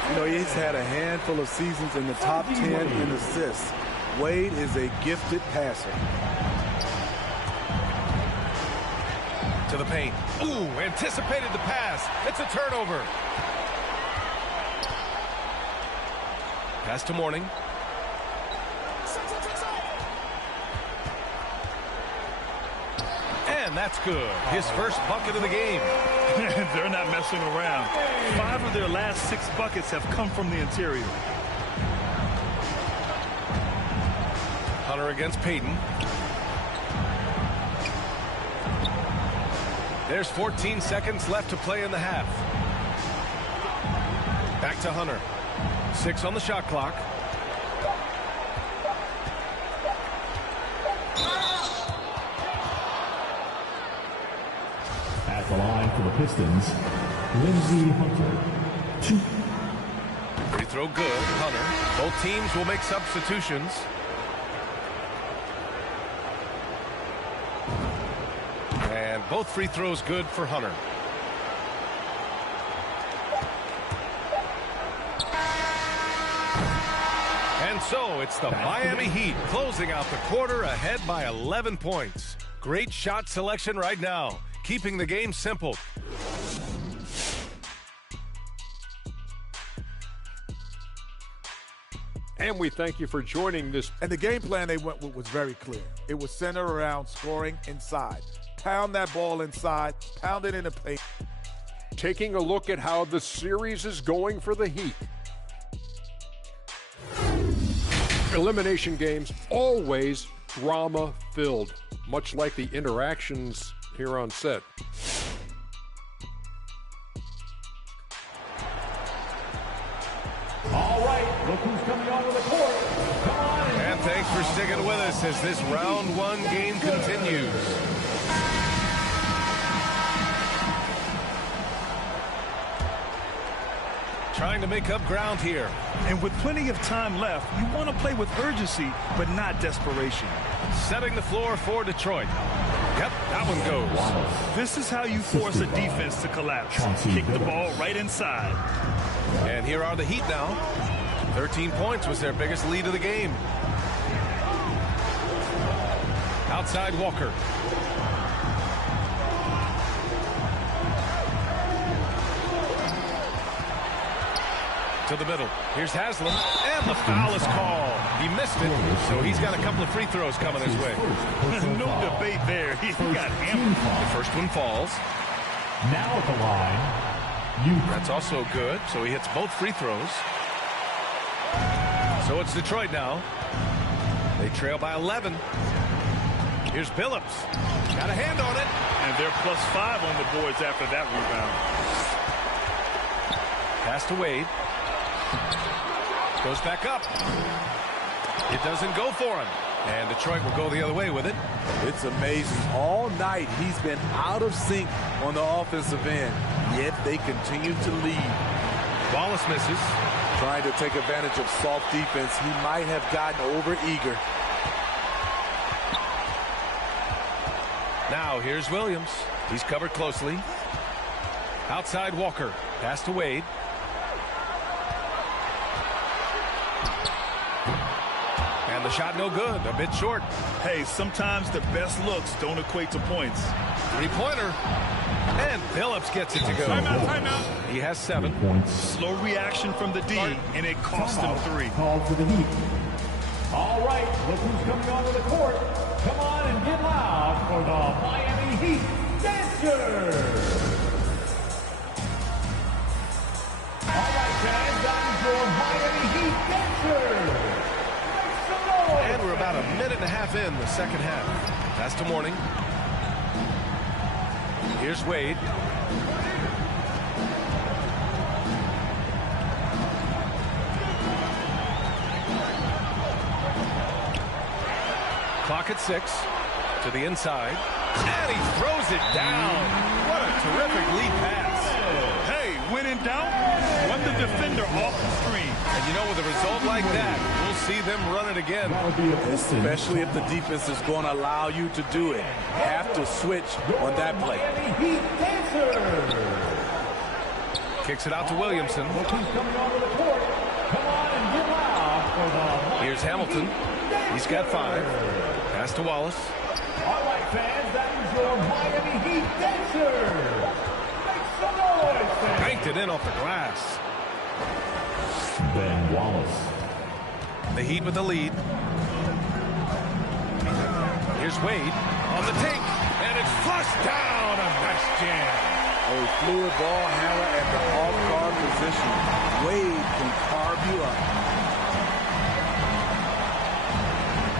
You know, he's had a handful of seasons in the top 10 in assists. Wade is a gifted passer. To the paint. Ooh, anticipated the pass. It's a turnover. Pass to Mourning. And that's good. His first bucket of the game. They're not messing around. 5 of their last 6 buckets have come from the interior. Hunter against Payton. There's 14 seconds left to play in the half. Back to Hunter. 6 on the shot clock. At the line for the Pistons, Lindsey Hunter. 2. Free throw good. Hunter. Both teams will make substitutions. And both free throws good for Hunter. And so it's the Miami Heat closing out the quarter ahead by 11 points. Great shot selection right now, keeping the game simple. And we thank you for joining this. And the game plan they went with was very clear. It was centered around scoring inside. Pound that ball inside, pound it in the paint. Taking a look at how the series is going for the Heat. Elimination games, always drama-filled, much like the interactions here on set. All right, look who's coming onto the court. Come on. And thanks for sticking with us as this round 1 game continues. trying to make up ground here. And with plenty of time left, you want to play with urgency, but not desperation. Setting the floor for Detroit. Yep, that one goes. This is how you force a defense to collapse. Kick the ball right inside. And here are the Heat now. 13 points was their biggest lead of the game. Outside Walker. To the middle. Here's Haslam. And the foul is called. He missed it, so he's got a couple of free throws coming his way. No debate there. He got hammered. The first one falls. Now at the line, That's also good, so he hits both free throws. So it's Detroit now. They trail by 11. Here's Billups. Got a hand on it. And they're +5 on the boards after that rebound. Pass to Wade. Goes back up. It doesn't go for him. And Detroit will go the other way with it. It's amazing. All night he's been out of sync on the offensive end, yet they continue to lead. Wallace misses. Trying to take advantage of soft defense. He might have gotten over-eager. Now here's Williams. He's covered closely. Outside Walker. Pass to Wade. And the shot no good. A bit short. Hey, sometimes the best looks don't equate to points. Three-pointer. And Billups gets it to go. Timeout. He has 7. Slow reaction from the D, and it cost him 3. Called for the Heat. All right, look who's coming onto the court. Come on and get loud for the Miami Heat Dancers. All right, fans, that is your Miami Heat Dancers. And we're about a minute and a half in the second half. Pass to Mourning. Here's Wade. Clock at 6. To the inside. And he throws it down. What a terrific lead pass. Hey, when in doubt, run the defender off the screen. And you know, with a result like that, we'll see them run it again. Especially if the defense is going to allow you to do it. Have to switch on that play. Kicks it out to Williamson. Here's Hamilton. He's got 5. Pass to Wallace. All right, fans, that is your Miami Heat Dancers. Make some noise, fans. Banked it in off the glass. Ben Wallace. The Heat with the lead. Here's Wade on the take, and it's flushed down. A nice jam. A fluid ball handler at the off-guard position. Wade can carve you up.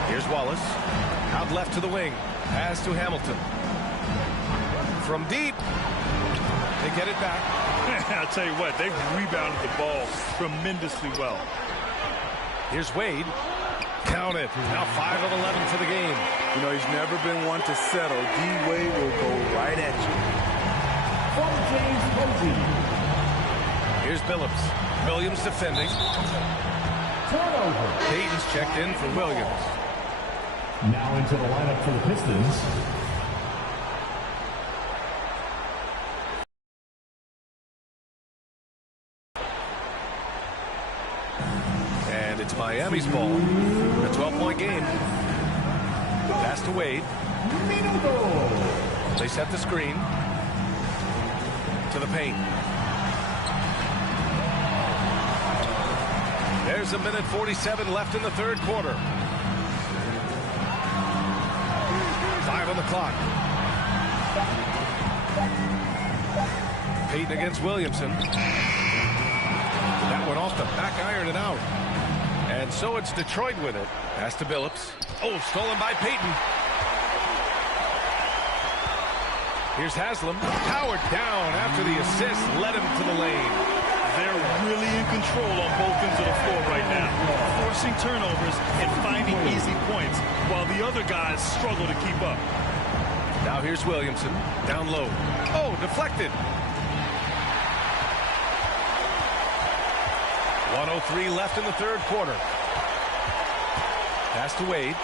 Here's Wallace. Out left to the wing. Pass to Hamilton. From deep. They get it back. I'll tell you what, they've rebounded the ball tremendously well. Here's Wade. Count it. Now 5 of 11 for the game. You know, he's never been one to settle. D-Wade will go right at you. From James Posey. Here's Billups. Williams defending. Turnover. Payton's checked in for Williams. Now into the lineup for the Pistons. And it's Miami's ball. A 12-point game. Pass to Wade. They set the screen. To the paint. There's a minute 47 left in the third quarter. 5 on the clock. Payton against Williamson. That went off the back iron and out. And so it's Detroit with it. Pass to Billups. Oh, stolen by Payton. Here's Haslam. Powered down after the assist led him to the lane. They're really in control on both ends of the floor right now, forcing turnovers and finding easy points, while the other guys struggle to keep up. Now here's Williamson, down low. Oh, deflected. 1:03 left in the third quarter. Pass to Wade.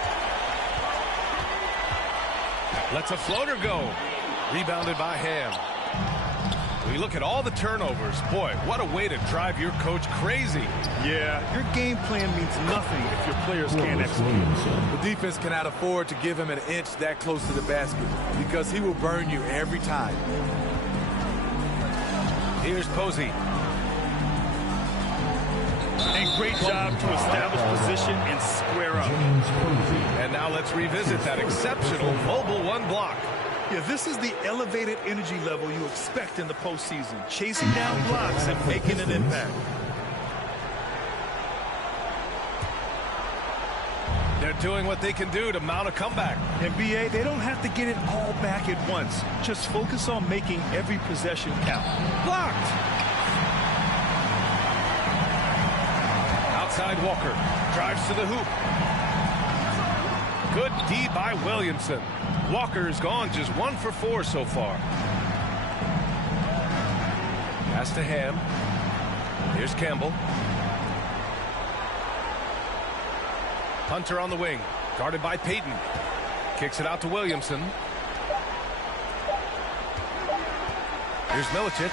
Lets a floater go. Rebounded by Ham. We look at all the turnovers. Boy, what a way to drive your coach crazy. Yeah, your game plan means nothing if your players can't execute. The defense cannot afford to give him an inch that close to the basket because he will burn you every time. Here's Posey. And great job to establish position and square up. And now let's revisit that exceptional mobile one block. Yeah, this is the elevated energy level you expect in the postseason. Chasing down blocks and making an impact. They're doing what they can do to mount a comeback. And BA, they don't have to get it all back at once. Just focus on making every possession count. Blocked. Outside Walker. Drives to the hoop. Good D by Williamson. Walker's gone just 1 for 4 so far. Pass to Ham. Here's Campbell. Hunter on the wing. Guarded by Payton. Kicks it out to Williamson. Here's Milicic.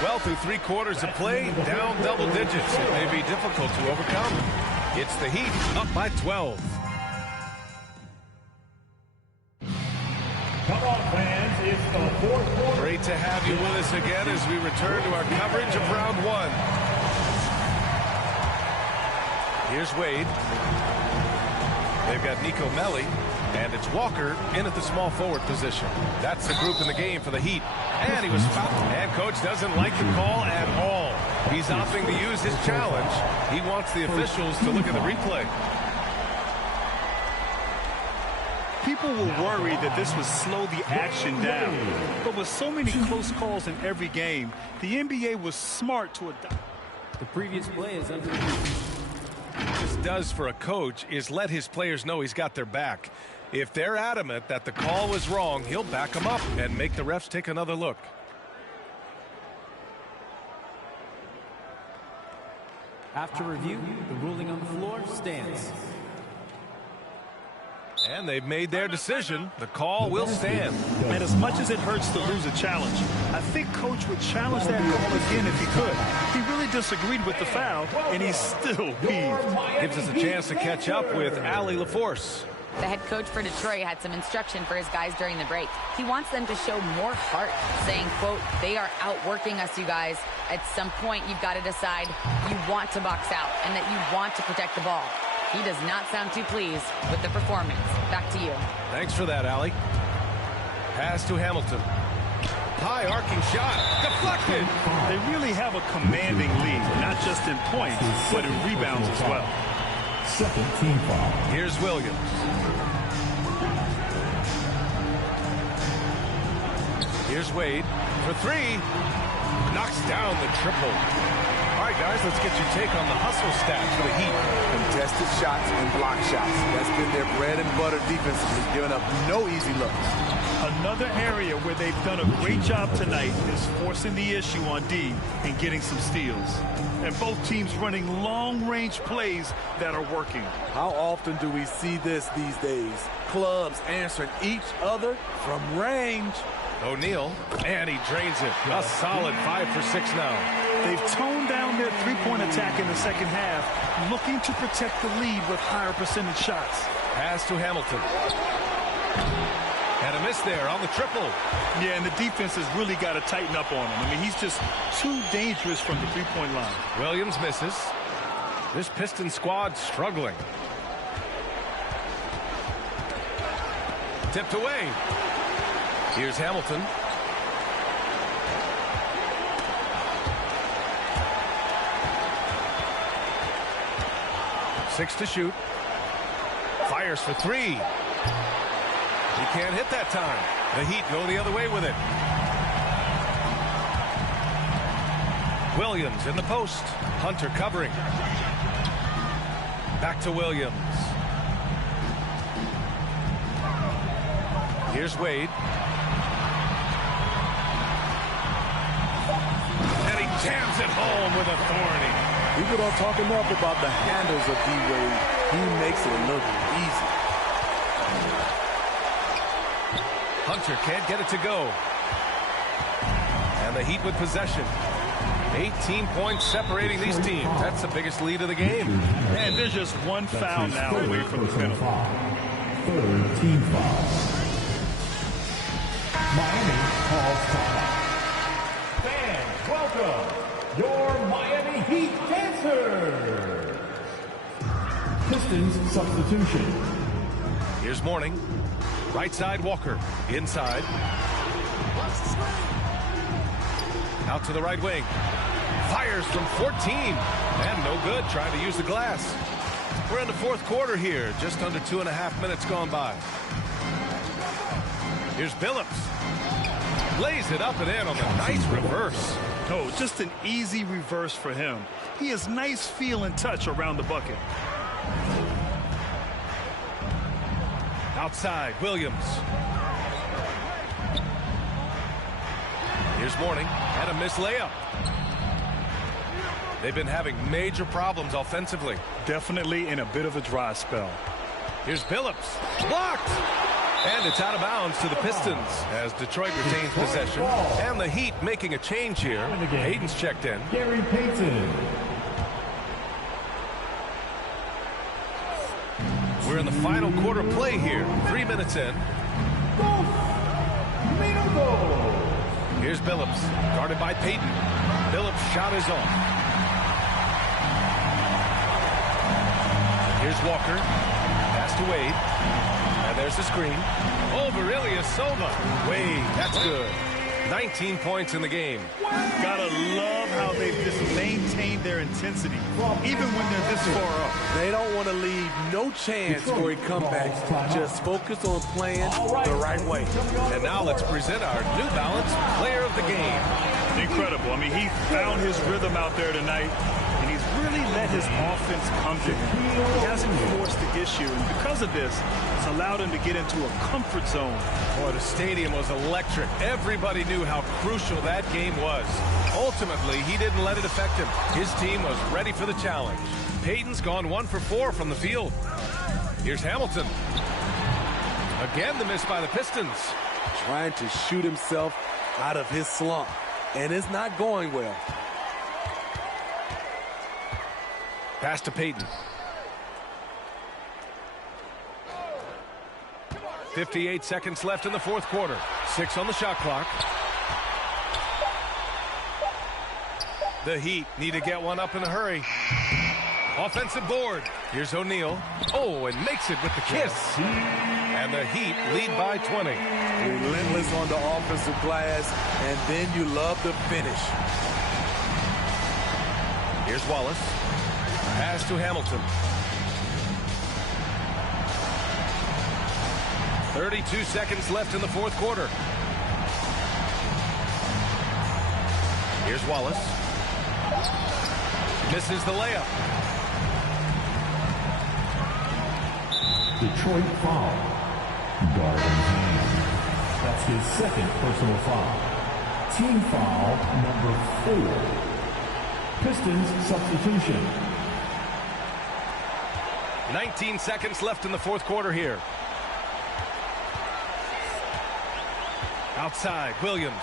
Well, through 3 quarters of play, down double digits. It may be difficult to overcome. It's the Heat up by 12. Come on, fans, it's the fourth quarter. Great to have you with us again as we return to our coverage of round 1. Here's Wade. They've got Nico Melli, and it's Walker in at the small forward position. That's the group in the game for the Heat. And he was fouled. And coach doesn't like the call at all. He's opting to use his challenge. He wants the officials to look at the replay. People will worry that this would slow the action down. But with so many close calls in every game, the NBA was smart to adopt. The previous play is under. What this does for a coach is let his players know he's got their back. If they're adamant that the call was wrong, he'll back them up and make the refs take another look. After review, the ruling on the floor stands. And they've made their decision. The call will stand. And as much as it hurts to lose a challenge, I think coach would challenge that call again if he could. He really disagreed with the foul, and he's still peeved. Gives us a chance to catch up with Allie LaForce. The head coach for Detroit had some instruction for his guys during the break. He wants them to show more heart, saying, quote, they are outworking us, you guys. At some point, you've got to decide you want to box out and that you want to protect the ball. He does not sound too pleased with the performance. Back to you. Thanks for that, Allie. Pass to Hamilton. High arcing shot. Deflected. They really have a commanding lead, not just in points, but in rebounds as well. Second team foul. Here's Williams. Here's Wade for 3. Knocks down the triple. All right, guys, let's get your take on the hustle stats for the Heat. Contested shots and block shots. That's been their bread and butter defensively, giving up no easy looks. Another area where they've done a great job tonight is forcing the issue on D and getting some steals. And both teams running long-range plays that are working. How often do we see this these days? Clubs answering each other from range. O'Neal, and he drains it. A solid 5 for 6 now. They've toned down their three-point attack in the second half, looking to protect the lead with higher percentage shots. Pass to Hamilton. And a miss there on the triple. Yeah, and the defense has really got to tighten up on him. I mean, he's just too dangerous from the three-point line. Williams misses. This Piston squad struggling. Tipped away. Here's Hamilton. Six to shoot. Fires for 3. He can't hit that time. The Heat go the other way with it. Williams in the post. Hunter covering. Back to Williams. Here's Wade. And he jams it home with authority. People don't talk enough about the handles of D-Wade. He makes it look easy. Hunter can't get it to go. And the Heat with possession. 18 points separating these teams. That's the biggest lead of the game. And there's just one foul now away from the penalty. Third team foul. Miami calls timeout. Fans, welcome your Miami Heat dancers. Pistons substitution. Here's Mourning. Right side, Walker. Inside. Out to the right wing. Fires from 14. And no good, trying to use the glass. We're in the fourth quarter here. Just under 2.5 minutes gone by. Here's Billups. Lays it up and in on the nice reverse. Oh, just an easy reverse for him. He has nice feel and touch around the bucket. Outside, Williams. Here's Mourning. And a missed layup. They've been having major problems offensively. Definitely in a bit of a dry spell. Here's Billups. Blocked! And it's out of bounds to the Pistons as Detroit retains possession. And the Heat making a change here. Hayden's checked in. Gary Payton. We're in the final quarter play here. 3 minutes in. Here's Billups, guarded by Payton. Billups' shot is off. Here's Walker. Pass to Wade. And there's the screen. Over Ilyasova. Wade, that's good. 19 points in the game. Gotta love how they've just maintained their intensity, even when they're this far up. They don't want to leave no chance for a comeback. Just focus on playing the right way. And now let's present our New Balance Player of the Game. Incredible. I mean, he found his rhythm out there tonight, and he's really let his offense come to him. He hasn't forced the issue, and because of this, it's allowed him to get into a comfort zone. Boy, the stadium was electric. Everybody knew how crucial that game was. Ultimately, he didn't let it affect him. His team was ready for the challenge. Payton's gone 1 for 4 from the field. Here's Hamilton. Again, the miss by the Pistons. Trying to shoot himself out of his slump, and it's not going well. Pass to Payton. 58 seconds left in the fourth quarter. 6 on the shot clock. The Heat need to get one up in a hurry. Offensive board. Here's O'Neal. Oh, and makes it with the kiss. And the Heat lead by 20. Relentless on the offensive glass, and then you love the finish. Here's Wallace. Pass to Hamilton. 32 seconds left in the fourth quarter. Here's Wallace. Misses the layup. Detroit foul. Garvin's hand. That's his second personal foul. Team foul number 4. Pistons substitution. 19 seconds left in the fourth quarter here. Outside, Williams.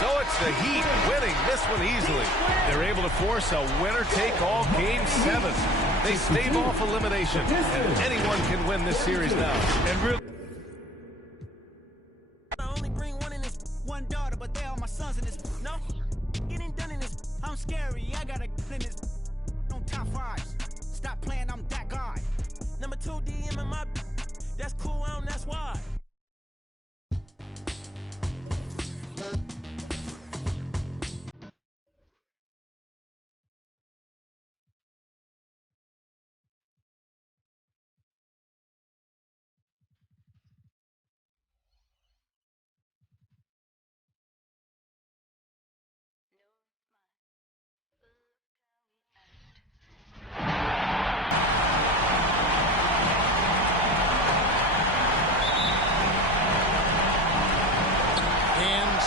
So it's the Heat winning this one easily. They're able to force a winner-take-all Game 7. They stave off elimination, and anyone can win this series now. And really, I only bring one daughter, but they are my sons in this. No, getting done in this. I'm scary. I gotta clean this on top 5s. Stop playing. I'm that guy. Number 2 DM in my. That's cool. That's why.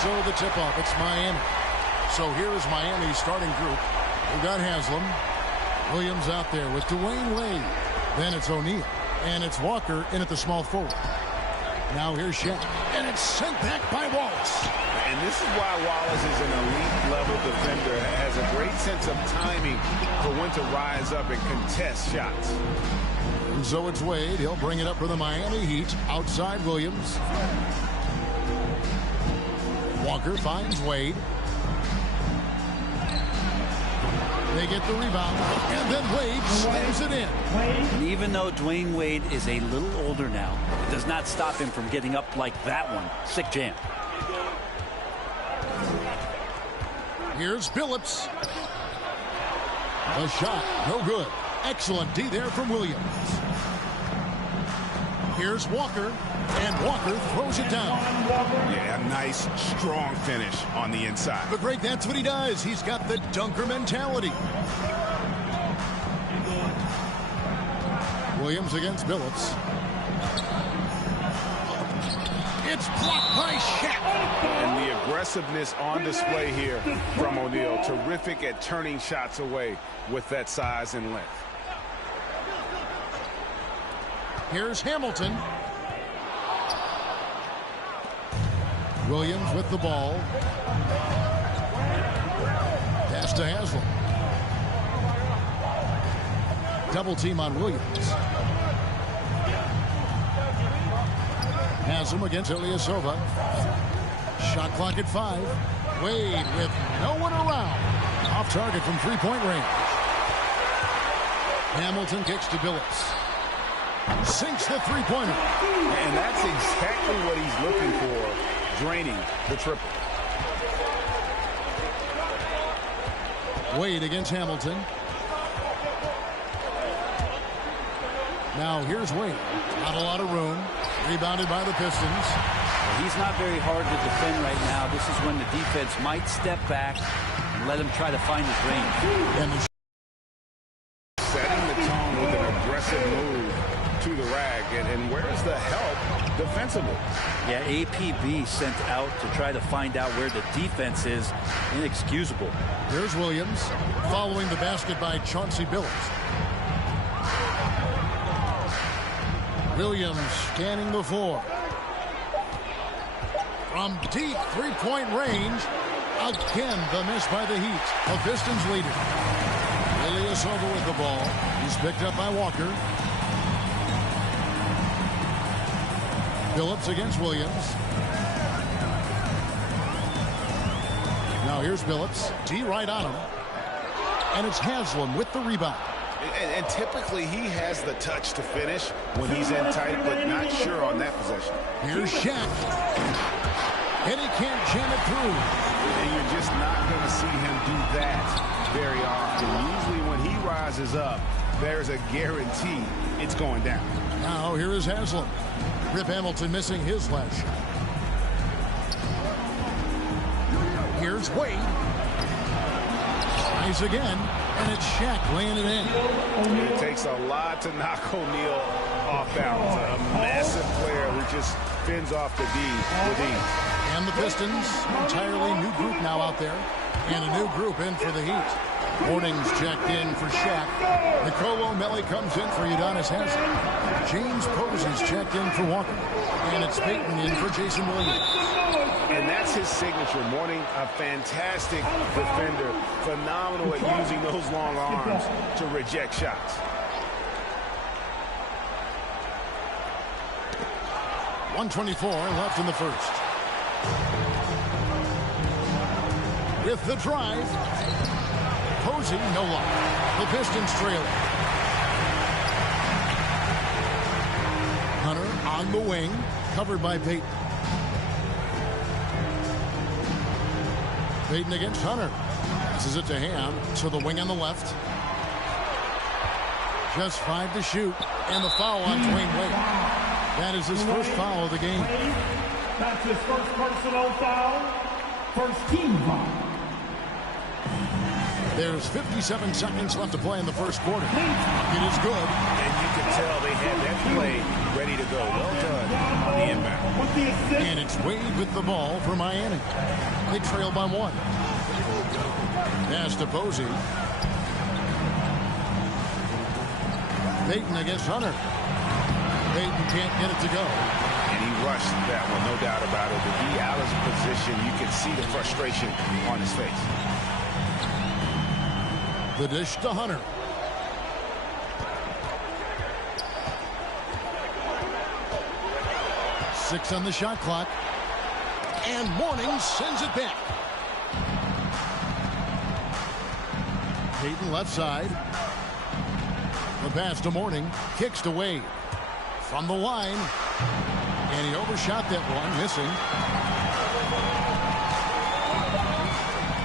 so the tip-off. It's Miami. So here's Miami's starting group. We've got Haslam. Williams out there with Dwayne Wade. Then it's O'Neal. And it's Walker in at the small forward. Now here's Shaq. And it's sent back by Wallace. And this is why Wallace is an elite-level defender. Has a great sense of timing for when to rise up and contest shots. And so it's Wade. He'll bring it up for the Miami Heat. Outside Williams. Walker finds Wade. They get the rebound, and then Wade slams it in. And even though Dwayne Wade is a little older now, it does not stop him from getting up like that one. Sick jam. Here's Billups. A shot, no good. Excellent D there from Williams. Here's Walker, and Walker throws it down. Yeah, a nice, strong finish on the inside. But Greg, that's what he does. He's got the dunker mentality. Williams against Billups. It's blocked by Shaq. And the aggressiveness on display here from O'Neal. Terrific at turning shots away with that size and length. Here's Hamilton. Williams with the ball. Pass to Haslam. Double team on Williams. Haslam against Ilyasova. Shot clock at 5. Wade with no one around. Off target from three-point range. Hamilton kicks to Billups. Sinks the three-pointer. And that's exactly what he's looking for, draining the triple. Wade against Hamilton. Now here's Wade. Not a lot of room. Rebounded by the Pistons. He's not very hard to defend right now. This is when the defense might step back and let him try to find his range. And setting the tone with an aggressive move to the rack. And where's the help defensively? Yeah, APB sent out to try to find out where the defense is. Inexcusable. Here's Williams following the basket by Chauncey Billups. Williams scanning the floor. From deep three-point range. Again, the miss by the Heat. The Pistons lead it. Ilyasova with the ball. He's picked up by Walker. Billups against Williams. Now here's Billups. D right on him. And it's Haslam with the rebound. And typically he has the touch to finish when he's in tight, but not sure on that possession. Here's Shaq. And he can't jam it through. And you're just not going to see him do that very often. Usually when he rises up, there's a guarantee it's going down. Now here is Haslam. Rip Hamilton missing his last shot. Here's Wade. Tries again, and it's Shaq laying it in. It takes a lot to knock O'Neal off balance. A massive player who just fends off the D with ease. And the Pistons, entirely new group now out there. And a new group in for the Heat. Morning's checked in for Shaq. Nicolo Melli comes in for Udonis Haslem. James Posey's checked in for Walker. And it's Payton in for Jason Williams. And that's his signature. Mourning, a fantastic defender. Phenomenal at using those long arms to reject shots. .124 left in the first. With the drive. Posey, no lock. The Pistons trail. Hunter on the wing, covered by Payton. Payton against Hunter. Passes it to Ham, to the wing on the left. Just 5 to shoot, and the foul on Dwayne Wade. That is his first foul of the game. That's his first personal foul. First team foul. There's 57 seconds left to play in the first quarter. It is good. And you can tell they had that play ready to go. Well done on the inbound. And it's Wade with the ball for Miami. They trail by 1. Pass to Posey. Payton against Hunter. Payton can't get it to go. And he rushed that one, no doubt about it. With he out of position, you can see the frustration on his face. The dish to Hunter. Six on the shot clock. And Mourning sends it back. Payton left side. The pass to Mourning. Kicks to Wade. From the line. And he overshot that one, missing.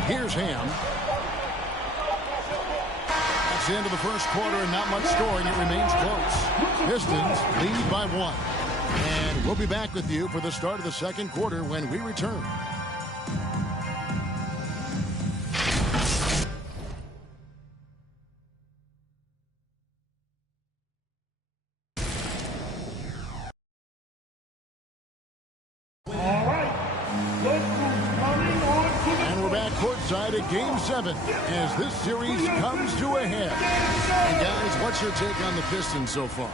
Here's Ham. That's the end of the first quarter and not much scoring. It remains close. Pistons lead by 1. And we'll be back with you for the start of the second quarter when we return. At Game 7 as this series comes to a head. And guys, what's your take on the Pistons so far?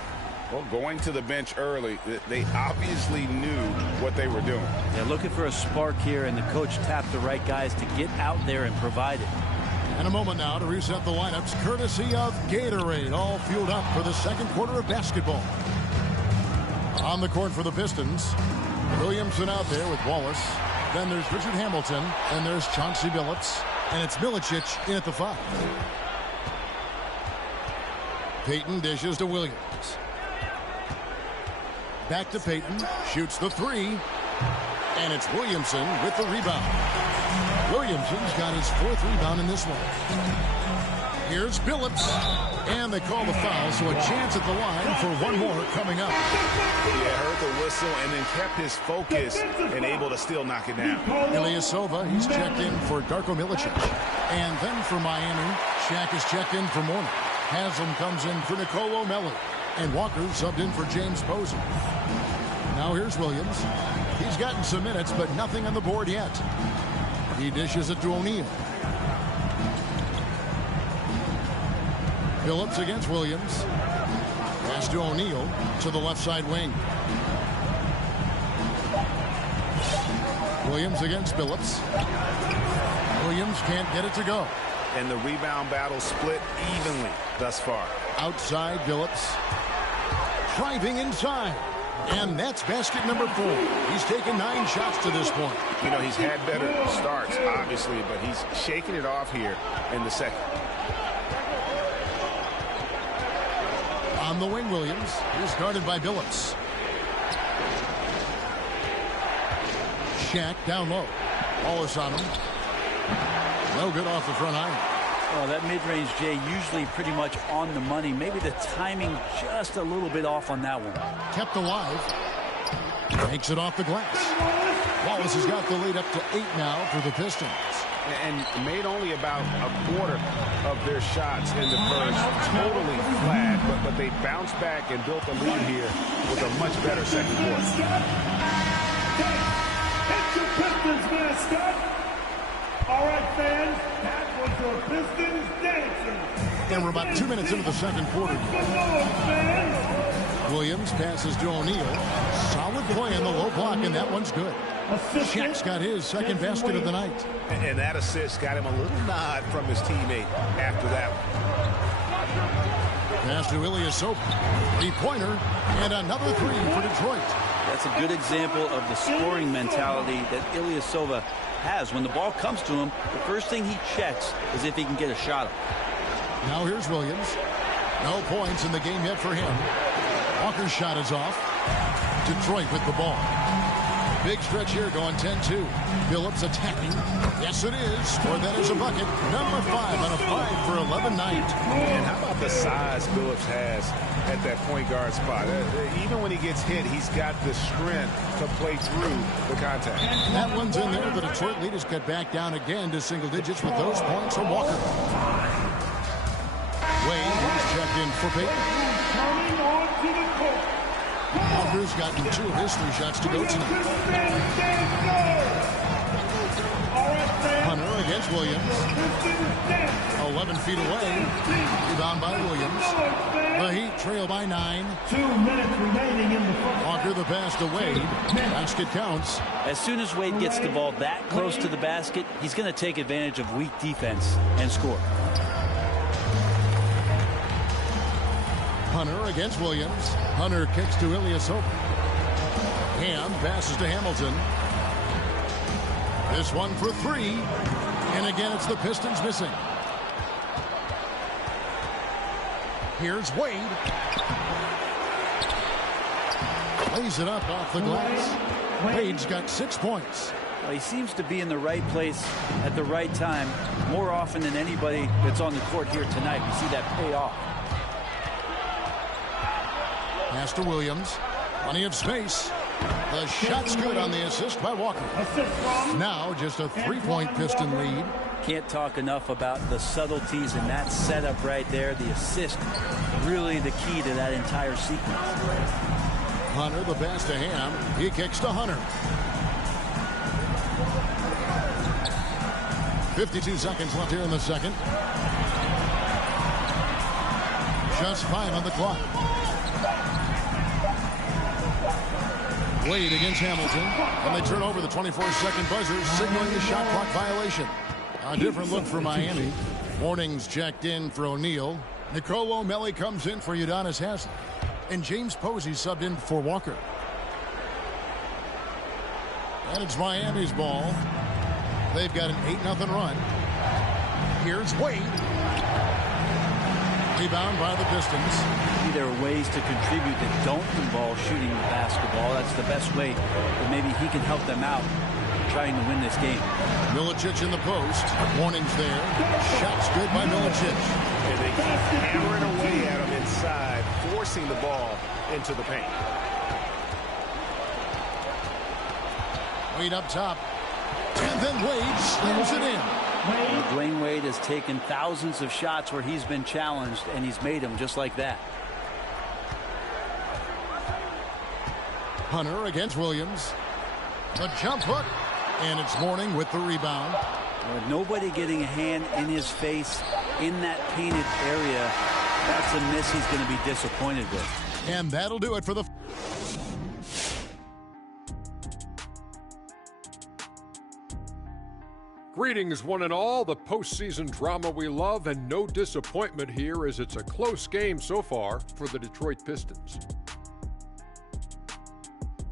Well, going to the bench early, they obviously knew what they were doing. They're looking for a spark here, and the coach tapped the right guys to get out there and provide it. And a moment now to reset the lineups, courtesy of Gatorade, all fueled up for the second quarter of basketball. On the court for the Pistons, Williamson out there with Wallace. Then there's Richard Hamilton, and there's Chauncey Billups, and it's Milicic in at the 5. Payton dishes to Williams. Back to Payton, shoots the 3, and it's Williamson with the rebound. Williamson's got his 4th rebound in this one. Here's Billups, and they call the foul, so a chance at the line for one more coming up. Yeah, heard the whistle and then kept his focus and able to still knock it down. Ilyasova, he's checked in for Darko Milicic. And then for Miami, Shaq is checked in for Mourning. Haslam comes in for Nicolo Melli. And Walker subbed in for James Posey. Now here's Williams. He's gotten some minutes, but nothing on the board yet. He dishes it to O'Neal. Billups against Williams. Pass to O'Neal to the left side wing. Williams against Billups. Williams can't get it to go. And the rebound battle split evenly thus far. Outside Billups. Driving inside. And that's basket number 4. He's taken 9 shots to this point. You know, he's had better starts, obviously, but he's shaking it off here in the second. On the wing, Williams is guarded by Billups. Shaq down low. Wallace on him. No good off the front iron. Oh, that mid-range, Jay, usually pretty much on the money. Maybe the timing just a little bit off on that one. Kept alive. Takes it off the glass. Wallace has got the lead up to 8 now for the Pistons. And made only about a quarter of their shots in the first. Totally flat, but they bounced back and built a lead here with a much better second quarter. It's your Pistons mascot. All right, fans, that was your Pistons dancing. And we're about 2 minutes into the second quarter. Williams passes to O'Neal. Solid play in the low block, and that one's good. Shaq's got his second basket of the night. And that assist got him a little nod from his teammate after that one. Pass to Ilyasova. 3-pointer, and another 3 for Detroit. That's a good example of the scoring mentality that Ilyasova has. When the ball comes to him, the first thing he checks is if he can get a shot up. Now here's Williams. No points in the game yet for him. Walker's shot is off. Detroit with the ball. Big stretch here going 10-2. Billups attacking. Yes, it is. Or that is a bucket. Number 5 on a 5-for-11 night. And how about the size Billups has at that point guard spot? Even when he gets hit, he's got the strength to play through the contact. That one's in there. The Detroit lead is cut back down again to single digits with those points from Walker. for Peyton. Walker's gotten 2 of his 3 shots to go tonight. Hunter against Williams. 11 feet away. Rebound by Williams. The Heat trail by 9. 2 minutes remaining in the first. Walker the pass to Wade. Basket counts. As soon as Wade gets the ball that close to the basket, he's going to take advantage of weak defense and score. Hunter against Williams. Hunter kicks to Ilyasova. Ham passes to Hamilton. This one for 3. And again, it's the Pistons missing. Here's Wade. Lays it up off the glass. Wade's got 6 points. Well, he seems to be in the right place at the right time more often than anybody that's on the court here tonight. We see that pay off. Pass to Williams. Plenty of space. The shot's good on the assist by Walker. Now just a 3-point Piston lead. Can't talk enough about the subtleties in that setup right there. The assist, really the key to that entire sequence. Hunter, the pass to Ham. He kicks to Hunter. 52 seconds left here in the second. Just 5 on the clock. Wade against Hamilton, and they turn over the 24-second buzzer, signaling the shot clock violation. A different look for Miami. Morning's checked in for O'Neal. Nicolo O'Malley comes in for Udonis Haslem. And James Posey subbed in for Walker. And it's Miami's ball. They've got an 8-0 run. Here's Wade. Rebound by the Pistons. There are ways to contribute that don't involve shooting the basketball. That's the best way that maybe he can help them out trying to win this game. Milicic in the post. Warnings there. Shots good by Milicic. And they keep hammering away at him inside, forcing the ball into the paint. Wade up top. And then Wade slams it in. Dwayne Wade has taken thousands of shots where he's been challenged, and he's made them just like that. Hunter against Williams. The jump hook. And it's Mourning with the rebound. With nobody getting a hand in his face in that painted area, that's a miss he's going to be disappointed with. And that'll do it for the... Greetings, one and all. The postseason drama we love, and no disappointment here as it's a close game so far for the Detroit Pistons.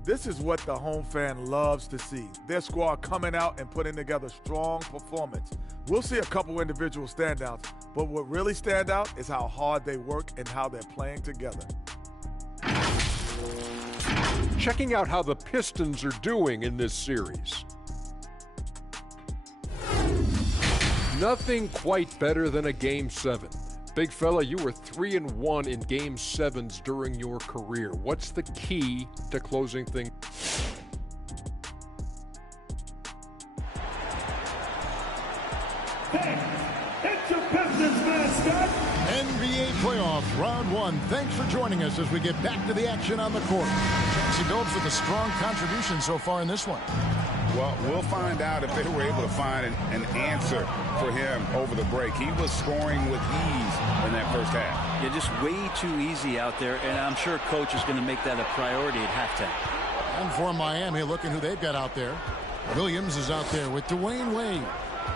This is what the home fan loves to see. Their squad coming out and putting together strong performance. We'll see a couple individual standouts, but what really stand out is how hard they work and how they're playing together. Checking out how the Pistons are doing in this series. Nothing quite better than a Game 7. Big fella, you were 3-1 in Game 7s during your career. What's the key to closing things? It's your Pistons mascot. NBA playoffs, round 1. Thanks for joining us as we get back to the action on the court. Chauncey Billups with a strong contribution so far in this one. Well, we'll find out if they were able to find an answer for him over the break. He was scoring with ease in that first half. Yeah, just way too easy out there, and I'm sure Coach is going to make that a priority at halftime. And for Miami, looking who they've got out there. Williams is out there with Dwayne Wade.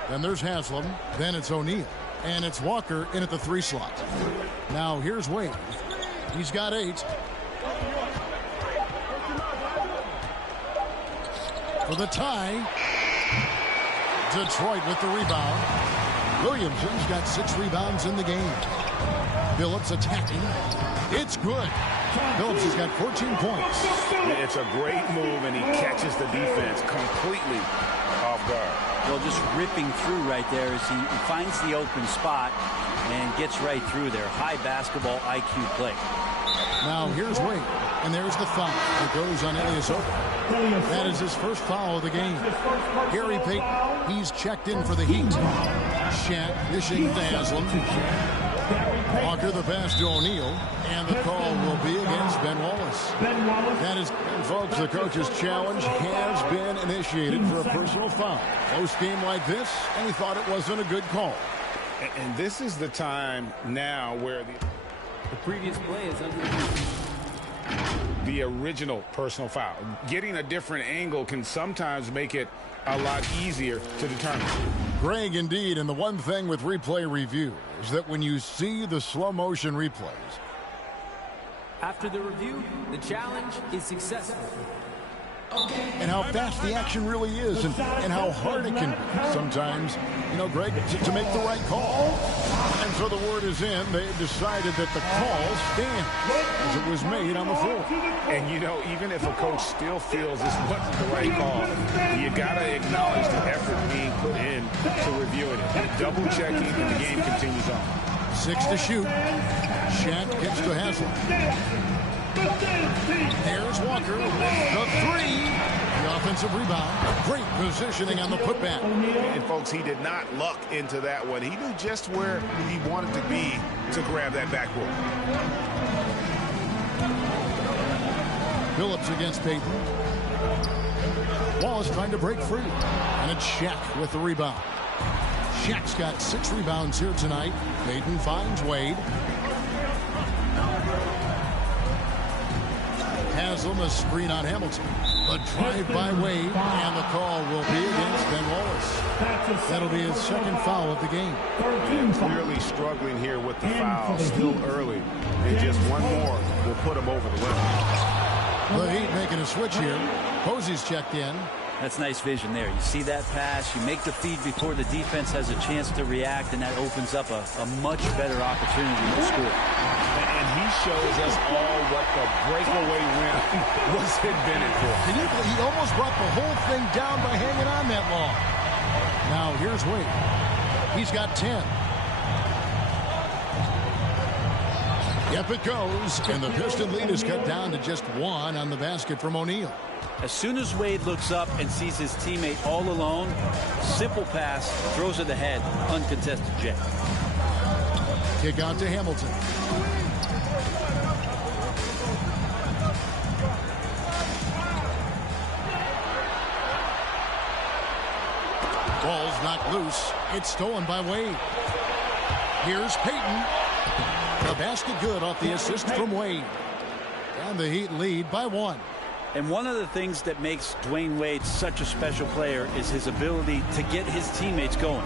Then there's Haslem. Then it's O'Neal. And it's Walker in at the 3 slot. Now here's Wade. He's got 8. For the tie. Detroit with the rebound. Williamson's got 6 rebounds in the game. Billups attacking. It's good. Billups has got 14 points. It's a great move, and he catches the defense completely off guard. Well, just ripping through right there as he finds the open spot and gets right through there. High basketball IQ play. Now here's Wade, and there's the foul. It goes on Ilyasova. That is his first foul of the game. Gary Payton, he's checked in for the Heat. Shaq dishing to Haslem. Walker the pass to O'Neal, and the call will be against Ben Wallace. That is, and folks, the coach's challenge has been initiated for a personal foul. Close game like this, and he thought it wasn't a good call. And this is the time now where the previous play is under the original personal foul. Getting a different angle can sometimes make it a lot easier to determine. Greg, indeed, and the one thing with replay review is that when you see the slow motion replays, after the review, the challenge is successful. And how fast the action really is, and how hard it can be sometimes, you know, Greg, to make the right call. And so the word is in. They've decided that the call stands as it was made on the floor. And, you know, even if a coach still feels this wasn't the right call, you got to acknowledge the effort being put in to reviewing it. Double-checking, and the game continues on. 6 to shoot. Shaq gets to Haslem. Here's Walker with the 3. The offensive rebound. Great positioning on the putback. And, folks, he did not luck into that one. He knew just where he wanted to be to grab that backboard. Phillips against Payton. Wallace trying to break free. And it's Shaq with the rebound. Shaq's got 6 rebounds here tonight. Payton finds Wade. Haslem, a screen on Hamilton. A drive by Wade, and the call will be against Ben Wallace. That'll be his second foul of the game. Clearly struggling here with the foul, still early. And just one more will put him over the limit. The Heat making a switch here. Posey's checked in. That's nice vision there. You see that pass, you make the feed before the defense has a chance to react, and that opens up a much better opportunity to score. And he shows us all what the breakaway win was invented for. He almost brought the whole thing down by hanging on that long. Now here's Wade. He's got 10. Yep, it goes, and the Piston lead is cut down to just 1 on the basket from O'Neal. As soon as Wade looks up and sees his teammate all alone, simple pass, throws it ahead, uncontested jet. Kick out to Hamilton. Ball's knocked loose. It's stolen by Wade. Here's Payton. The basket good off the assist from Wade. And the Heat lead by 1. And one of the things that makes Dwayne Wade such a special player is his ability to get his teammates going.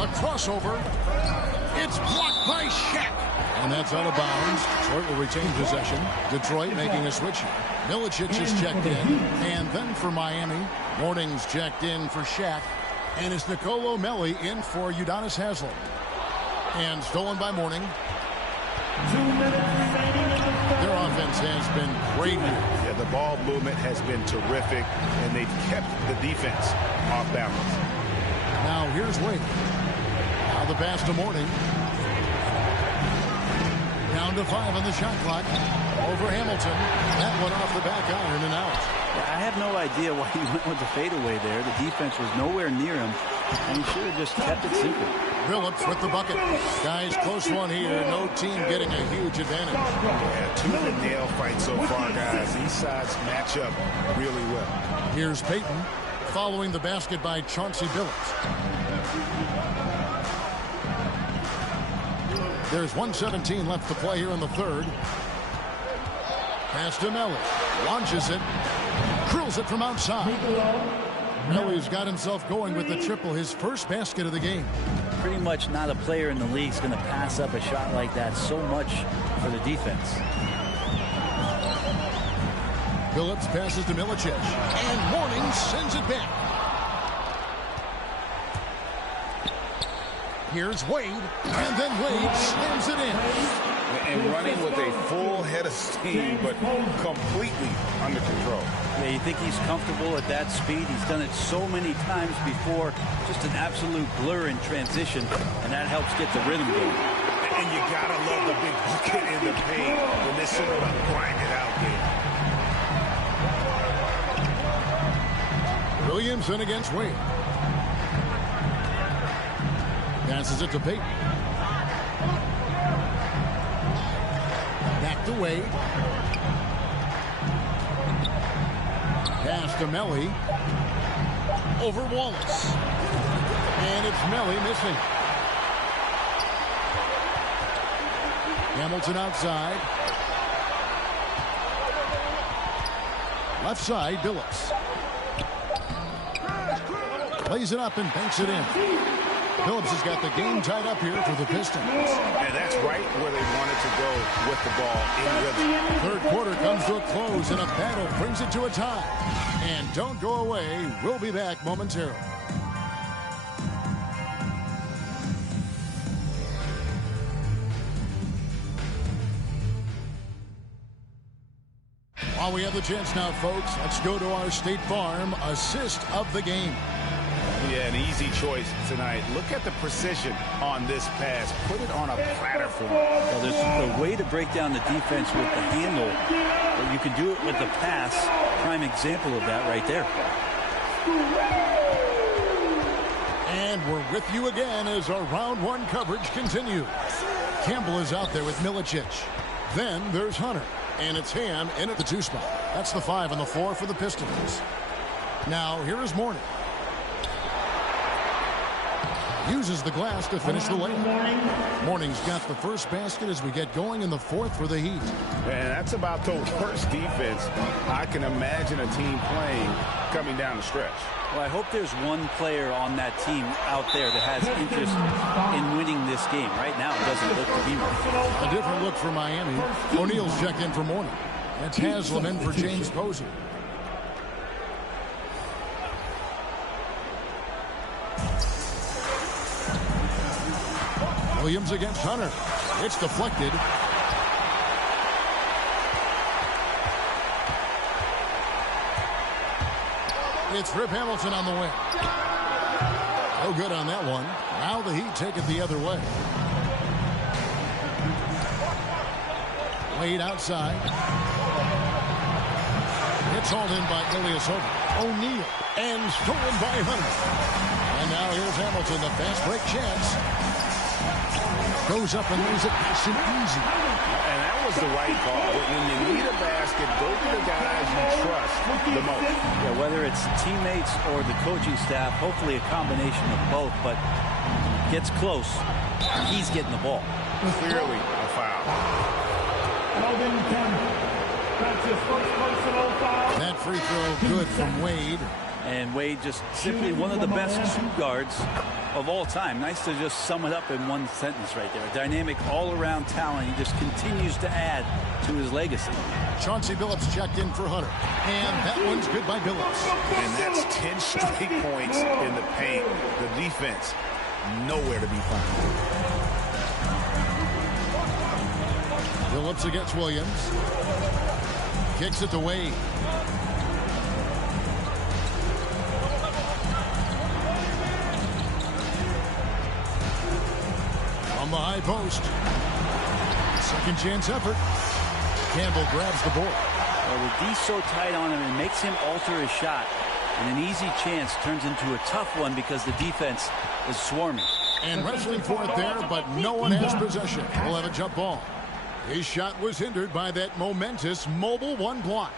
A crossover. It's blocked by Shaq. And that's out of bounds. Detroit will retain possession. Detroit making a switch here. Milicic is checked in. And then for Miami, Morning's checked in for Shaq. And it's Nicolo Melli in for Udonis Haslem. And stolen by Morning. 2 minutes remaining in the third. Their offense has been great here. Yeah, the ball movement has been terrific, and they've kept the defense off balance. Now here's Wade. Now the pass to Morning. Down to 5 on the shot clock. Over Hamilton. That one off the back iron and out. I have no idea why he went with the fadeaway there. The defense was nowhere near him, and he should have just kept it simple. Phillips with the bucket. Guys, close one here. No team getting a huge advantage. Yeah, tooth-and-nail fight so far, guys. These sides match up really well. Here's Payton following the basket by Chauncey Billups. There's 1:17 left to play here in the third. Pass to Melli. Launches it. Drills it from outside. Melli's got himself going with the triple, his first basket of the game. Pretty much not a player in the league is going to pass up a shot like that so much for the defense. Phillips passes to Milicic. And Morning sends it back. Here's Wade. And then Wade slams it in. And running with a full head of steam, but completely under control. Yeah, you think he's comfortable at that speed? He's done it so many times before. Just an absolute blur in transition, and that helps get the rhythm going. And you gotta love the big bucket in the paint in this sort of grinded out game. Williamson against Wade. Passes it to Payton. to Wade. Pass to Melly. Over Wallace. And it's Melly missing. Hamilton outside. Left side, Billups. Plays it up and banks it in. Billups has got the game tied up here for the Pistons. And that's right where they wanted to go with the ball in rhythm. Third quarter comes to a close and a battle brings it to a tie. And don't go away. We'll be back momentarily. While we have the chance now, folks, let's go to our State Farm assist of the game. Yeah, an easy choice tonight. Look at the precision on this pass. Put it on a platter for him. Well, there's a way to break down the defense with the handle, but you can do it with the pass. Prime example of that right there. And we're with you again as our round one coverage continues. Campbell is out there with Milicic. Then there's Hunter. And it's Ham in at the 2 spot. That's the 5 and the 4 for the Pistons. Now, here is Mourning. Uses the glass to finish the layup. Mourning's got the first basket as we get going in the 4th for the Heat. And that's about the worst defense I can imagine a team playing coming down the stretch. Well, I hope there's one player on that team out there that has interest in winning this game. Right now, it doesn't look to be one. A different look for Miami. O'Neal's checked in for Mourning. That's Haslam in for James Posey. Williams against Hunter. It's deflected. It's Rip Hamilton on the wing. No good on that one. Now the Heat take it the other way. Wade outside. It's hauled in by Ilyasova. O'Neal. And stolen by Hunter. And now here's Hamilton, the fast break chance. Goes up and lays it nice and easy. And that was the right call. When you need a basket, go to the guys you trust the most. Yeah, whether it's teammates or the coaching staff, hopefully a combination of both, but gets close. He's getting the ball. Clearly a foul. That free throw good from Wade. And Wade just simply one of the best 2 guards of all time. Nice to just sum it up in one sentence right there. A dynamic all-around talent. He just continues to add to his legacy. Chauncey Billups checked in for Hunter. And that one's good by Billups. And that's 10 straight points in the paint. The defense, nowhere to be found. Billups against Williams. Kicks it to Wade. On the high post. Second chance effort. Campbell grabs the board. Well, the D's so tight on him, it makes him alter his shot. And an easy chance turns into a tough one because the defense is swarming. And wrestling for it there, but no one has possession. We'll have a jump ball. His shot was hindered by that momentous mobile 1 block.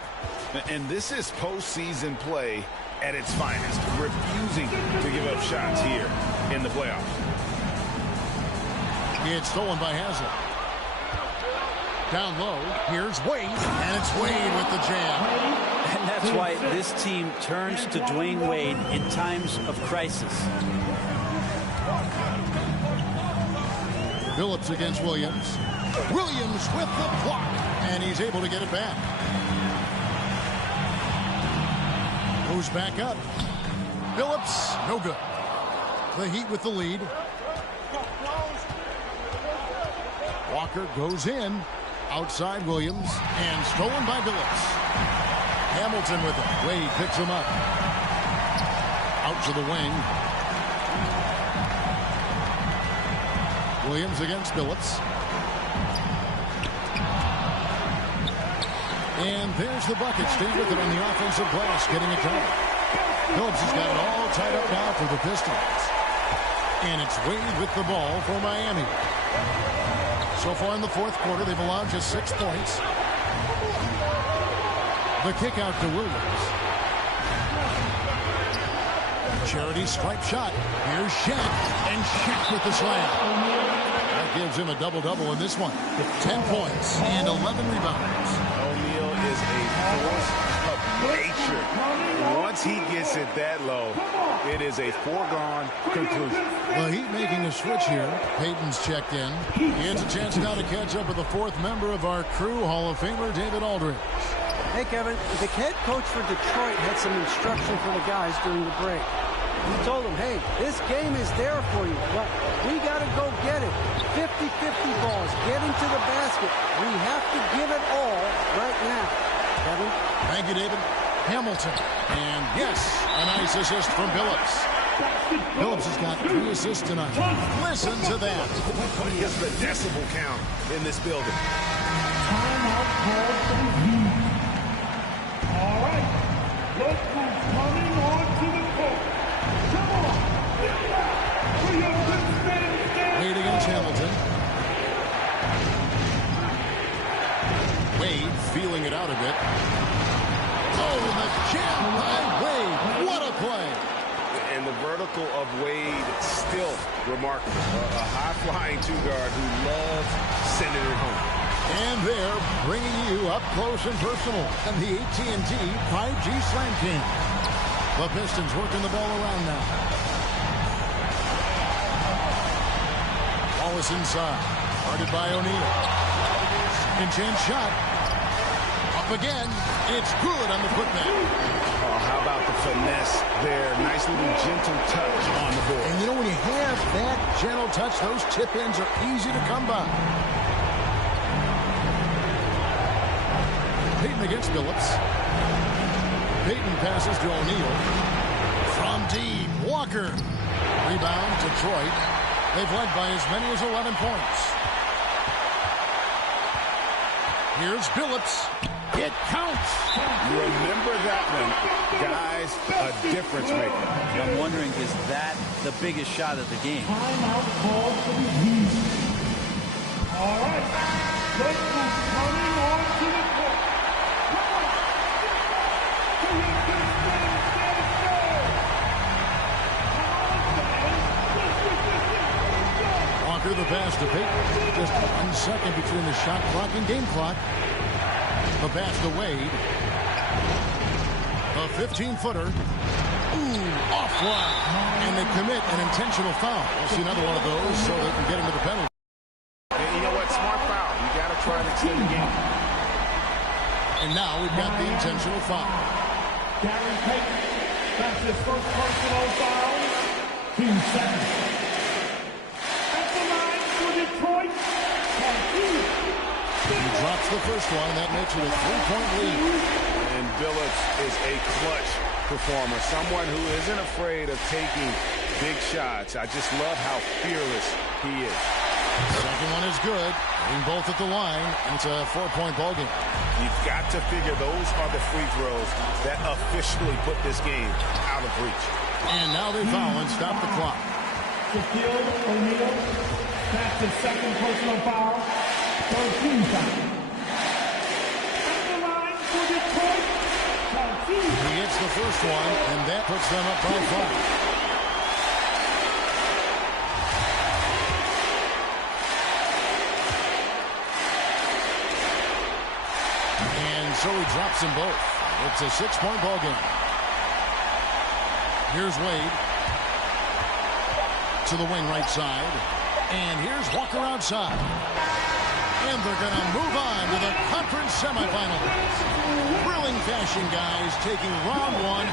And this is postseason play at its finest. Refusing to give up shots here in the playoffs. It's stolen by Haslam. Down low, here's Wade, and it's Wade with the jam. And that's why this team turns to Dwayne Wade in times of crisis. Billups against Williams. Williams with the block, and he's able to get it back. Goes back up. Billups, no good. The Heat with the lead. Walker goes in. Outside Williams, and stolen by Billups. Hamilton with it. Wade picks him up. Out to the wing. Williams against Billups. And there's the bucket. Stay with it on the offensive glass, getting it done. Billups has got it all tied up now for the Pistons. And it's Wade with the ball for Miami. So far in the fourth quarter, they've allowed just 6 points. The kick out to Williams. Charity stripe shot. Here's Shaq, and Shaq with the slam. That gives him a double-double in this one. 10 points and 11 rebounds. O'Neal is a force of nature. Once he gets it that low, it is a foregone conclusion. The Heat making a switch here. Payton's checked in. He has a chance now to catch up with the fourth member of our crew, Hall of Famer David Aldridge. Hey, Kevin, the head coach for Detroit had some instruction for the guys during the break. He told them, hey, this game is there for you, but we got to go get it. 50-50 balls, getting to the basket. We have to give it all right now. Kevin? Thank you, David. Hamilton. And yes, a nice assist from Billups. Billups has got 3 assists tonight. Listen to that. What is the decibel count in this building? Timeout called for the Heat. All right, look who's coming onto the court. Come on, get back for your good stand. Wade against Hamilton. Wade feeling it out a bit. Oh, the jam by Wade. What a play. And the vertical of Wade still remarkable. A high-flying two-guard who loves sending it home. And they're bringing you up close and personal in the AT&T 5G Slam King. The Pistons working the ball around now. Wallace inside. Guarded by O'Neal. And chance shot. Up again. It's good on the putback. Oh, how about the finesse there? Nice little gentle touch on the board. And you know, when you have that gentle touch, those tip-ins are easy to come by. Payton against Billups. Payton passes to O'Neal. From deep, Walker. Rebound, Detroit. They've led by as many as 11 points. Here's Billups. It counts. Remember that one, guys, a difference maker. I'm wondering, is that the biggest shot of the game? Timeout called for the Heat. All right, look who's coming onto the court. Walker the pass to Payton. Just 1 second between the shot clock and game clock. The pass to Wade. A 15-footer. Ooh, offline. And they commit an intentional foul. We'll see another one of those so they can get into the penalty. And you know what? Smart foul. You got to try and extend the game. And now we've got the intentional foul. Gary Payton, that's his first personal foul. 2 seconds. At the line for Detroit. He drops the first one, and that makes it a 3-point lead. And Billups is a clutch performer, someone who isn't afraid of taking big shots. I just love how fearless he is. Second one is good. Getting both at the line, and it's a 4-point ball game. You've got to figure those are the free throws that officially put this game out of reach. And now they foul and stop the clock. Shaquille O'Neal, that's his second personal foul. 13 seconds. At the line for Detroit. He gets the first one, and that puts them up by 5. So he drops them both. It's a 6-point ball game. Here's Wade. To the wing right side. And here's Walker outside. And they're going to move on to the conference semifinals. Thrilling fashion, guys, taking round 1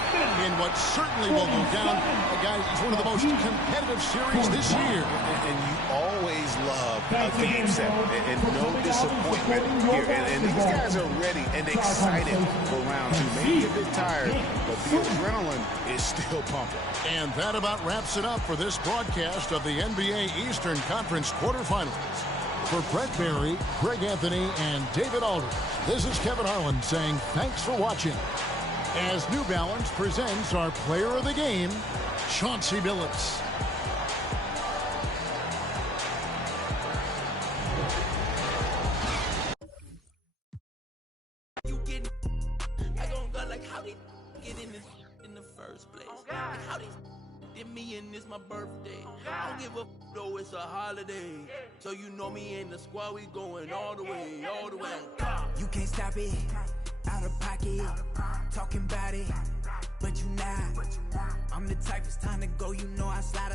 in what certainly will go down. Guys, it's one of the most competitive series this year. And you always love a game set and no disappointment here. And these guys are ready and excited for round 2. Maybe a bit tired, but the adrenaline is still pumping. And that about wraps it up for this broadcast of the NBA Eastern Conference quarterfinals. For Brett Berry, Greg Anthony, and David Aldridge, this is Kevin Harlan saying thanks for watching. As New Balance presents our player of the game, Chauncey Billups. they get in this in the first place? Like how they did me and it's my birthday? I don't give a though, it's a holiday. So you know me and the squad, we going all the way, all the way. You can't stop it, out of pocket, talking about it, but you not. I'm the type, it's time to go, you know I slide.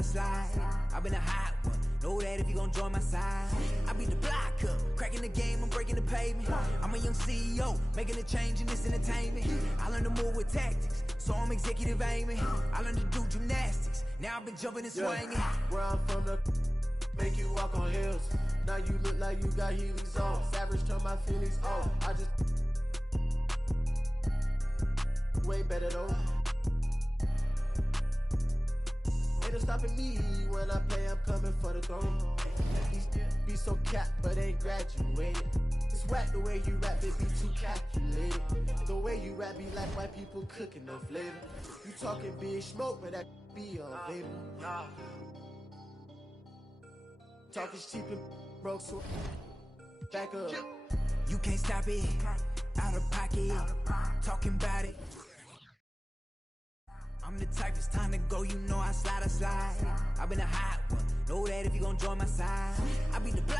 I've been a hot one, know that if you gon' join my side. I be the block up, cracking the game, I'm breaking the pavement. I'm a young CEO, making a change in this entertainment. I learned to move with tactics, so I'm executive aiming. I learned to do gymnastics, now I've been jumping and swinging. Where I'm from, the make you walk on hills. Now you look like you got Heelys on. Savage turn my feelings on. I just way better though. Ain't no stopping me when I play, I'm coming for the throne. Be so capped, but ain't graduated. It's whack the way you rap, it be too calculated. The way you rap be like white people cooking no flavor. You talking big smoke, but that be on vapor. Talking cheap and broke, so back up. You can't stop it, out of pocket, talking about it. I'm the type, it's time to go, you know I slide. I've been a hot one, know that if you gon' join my side. I be the black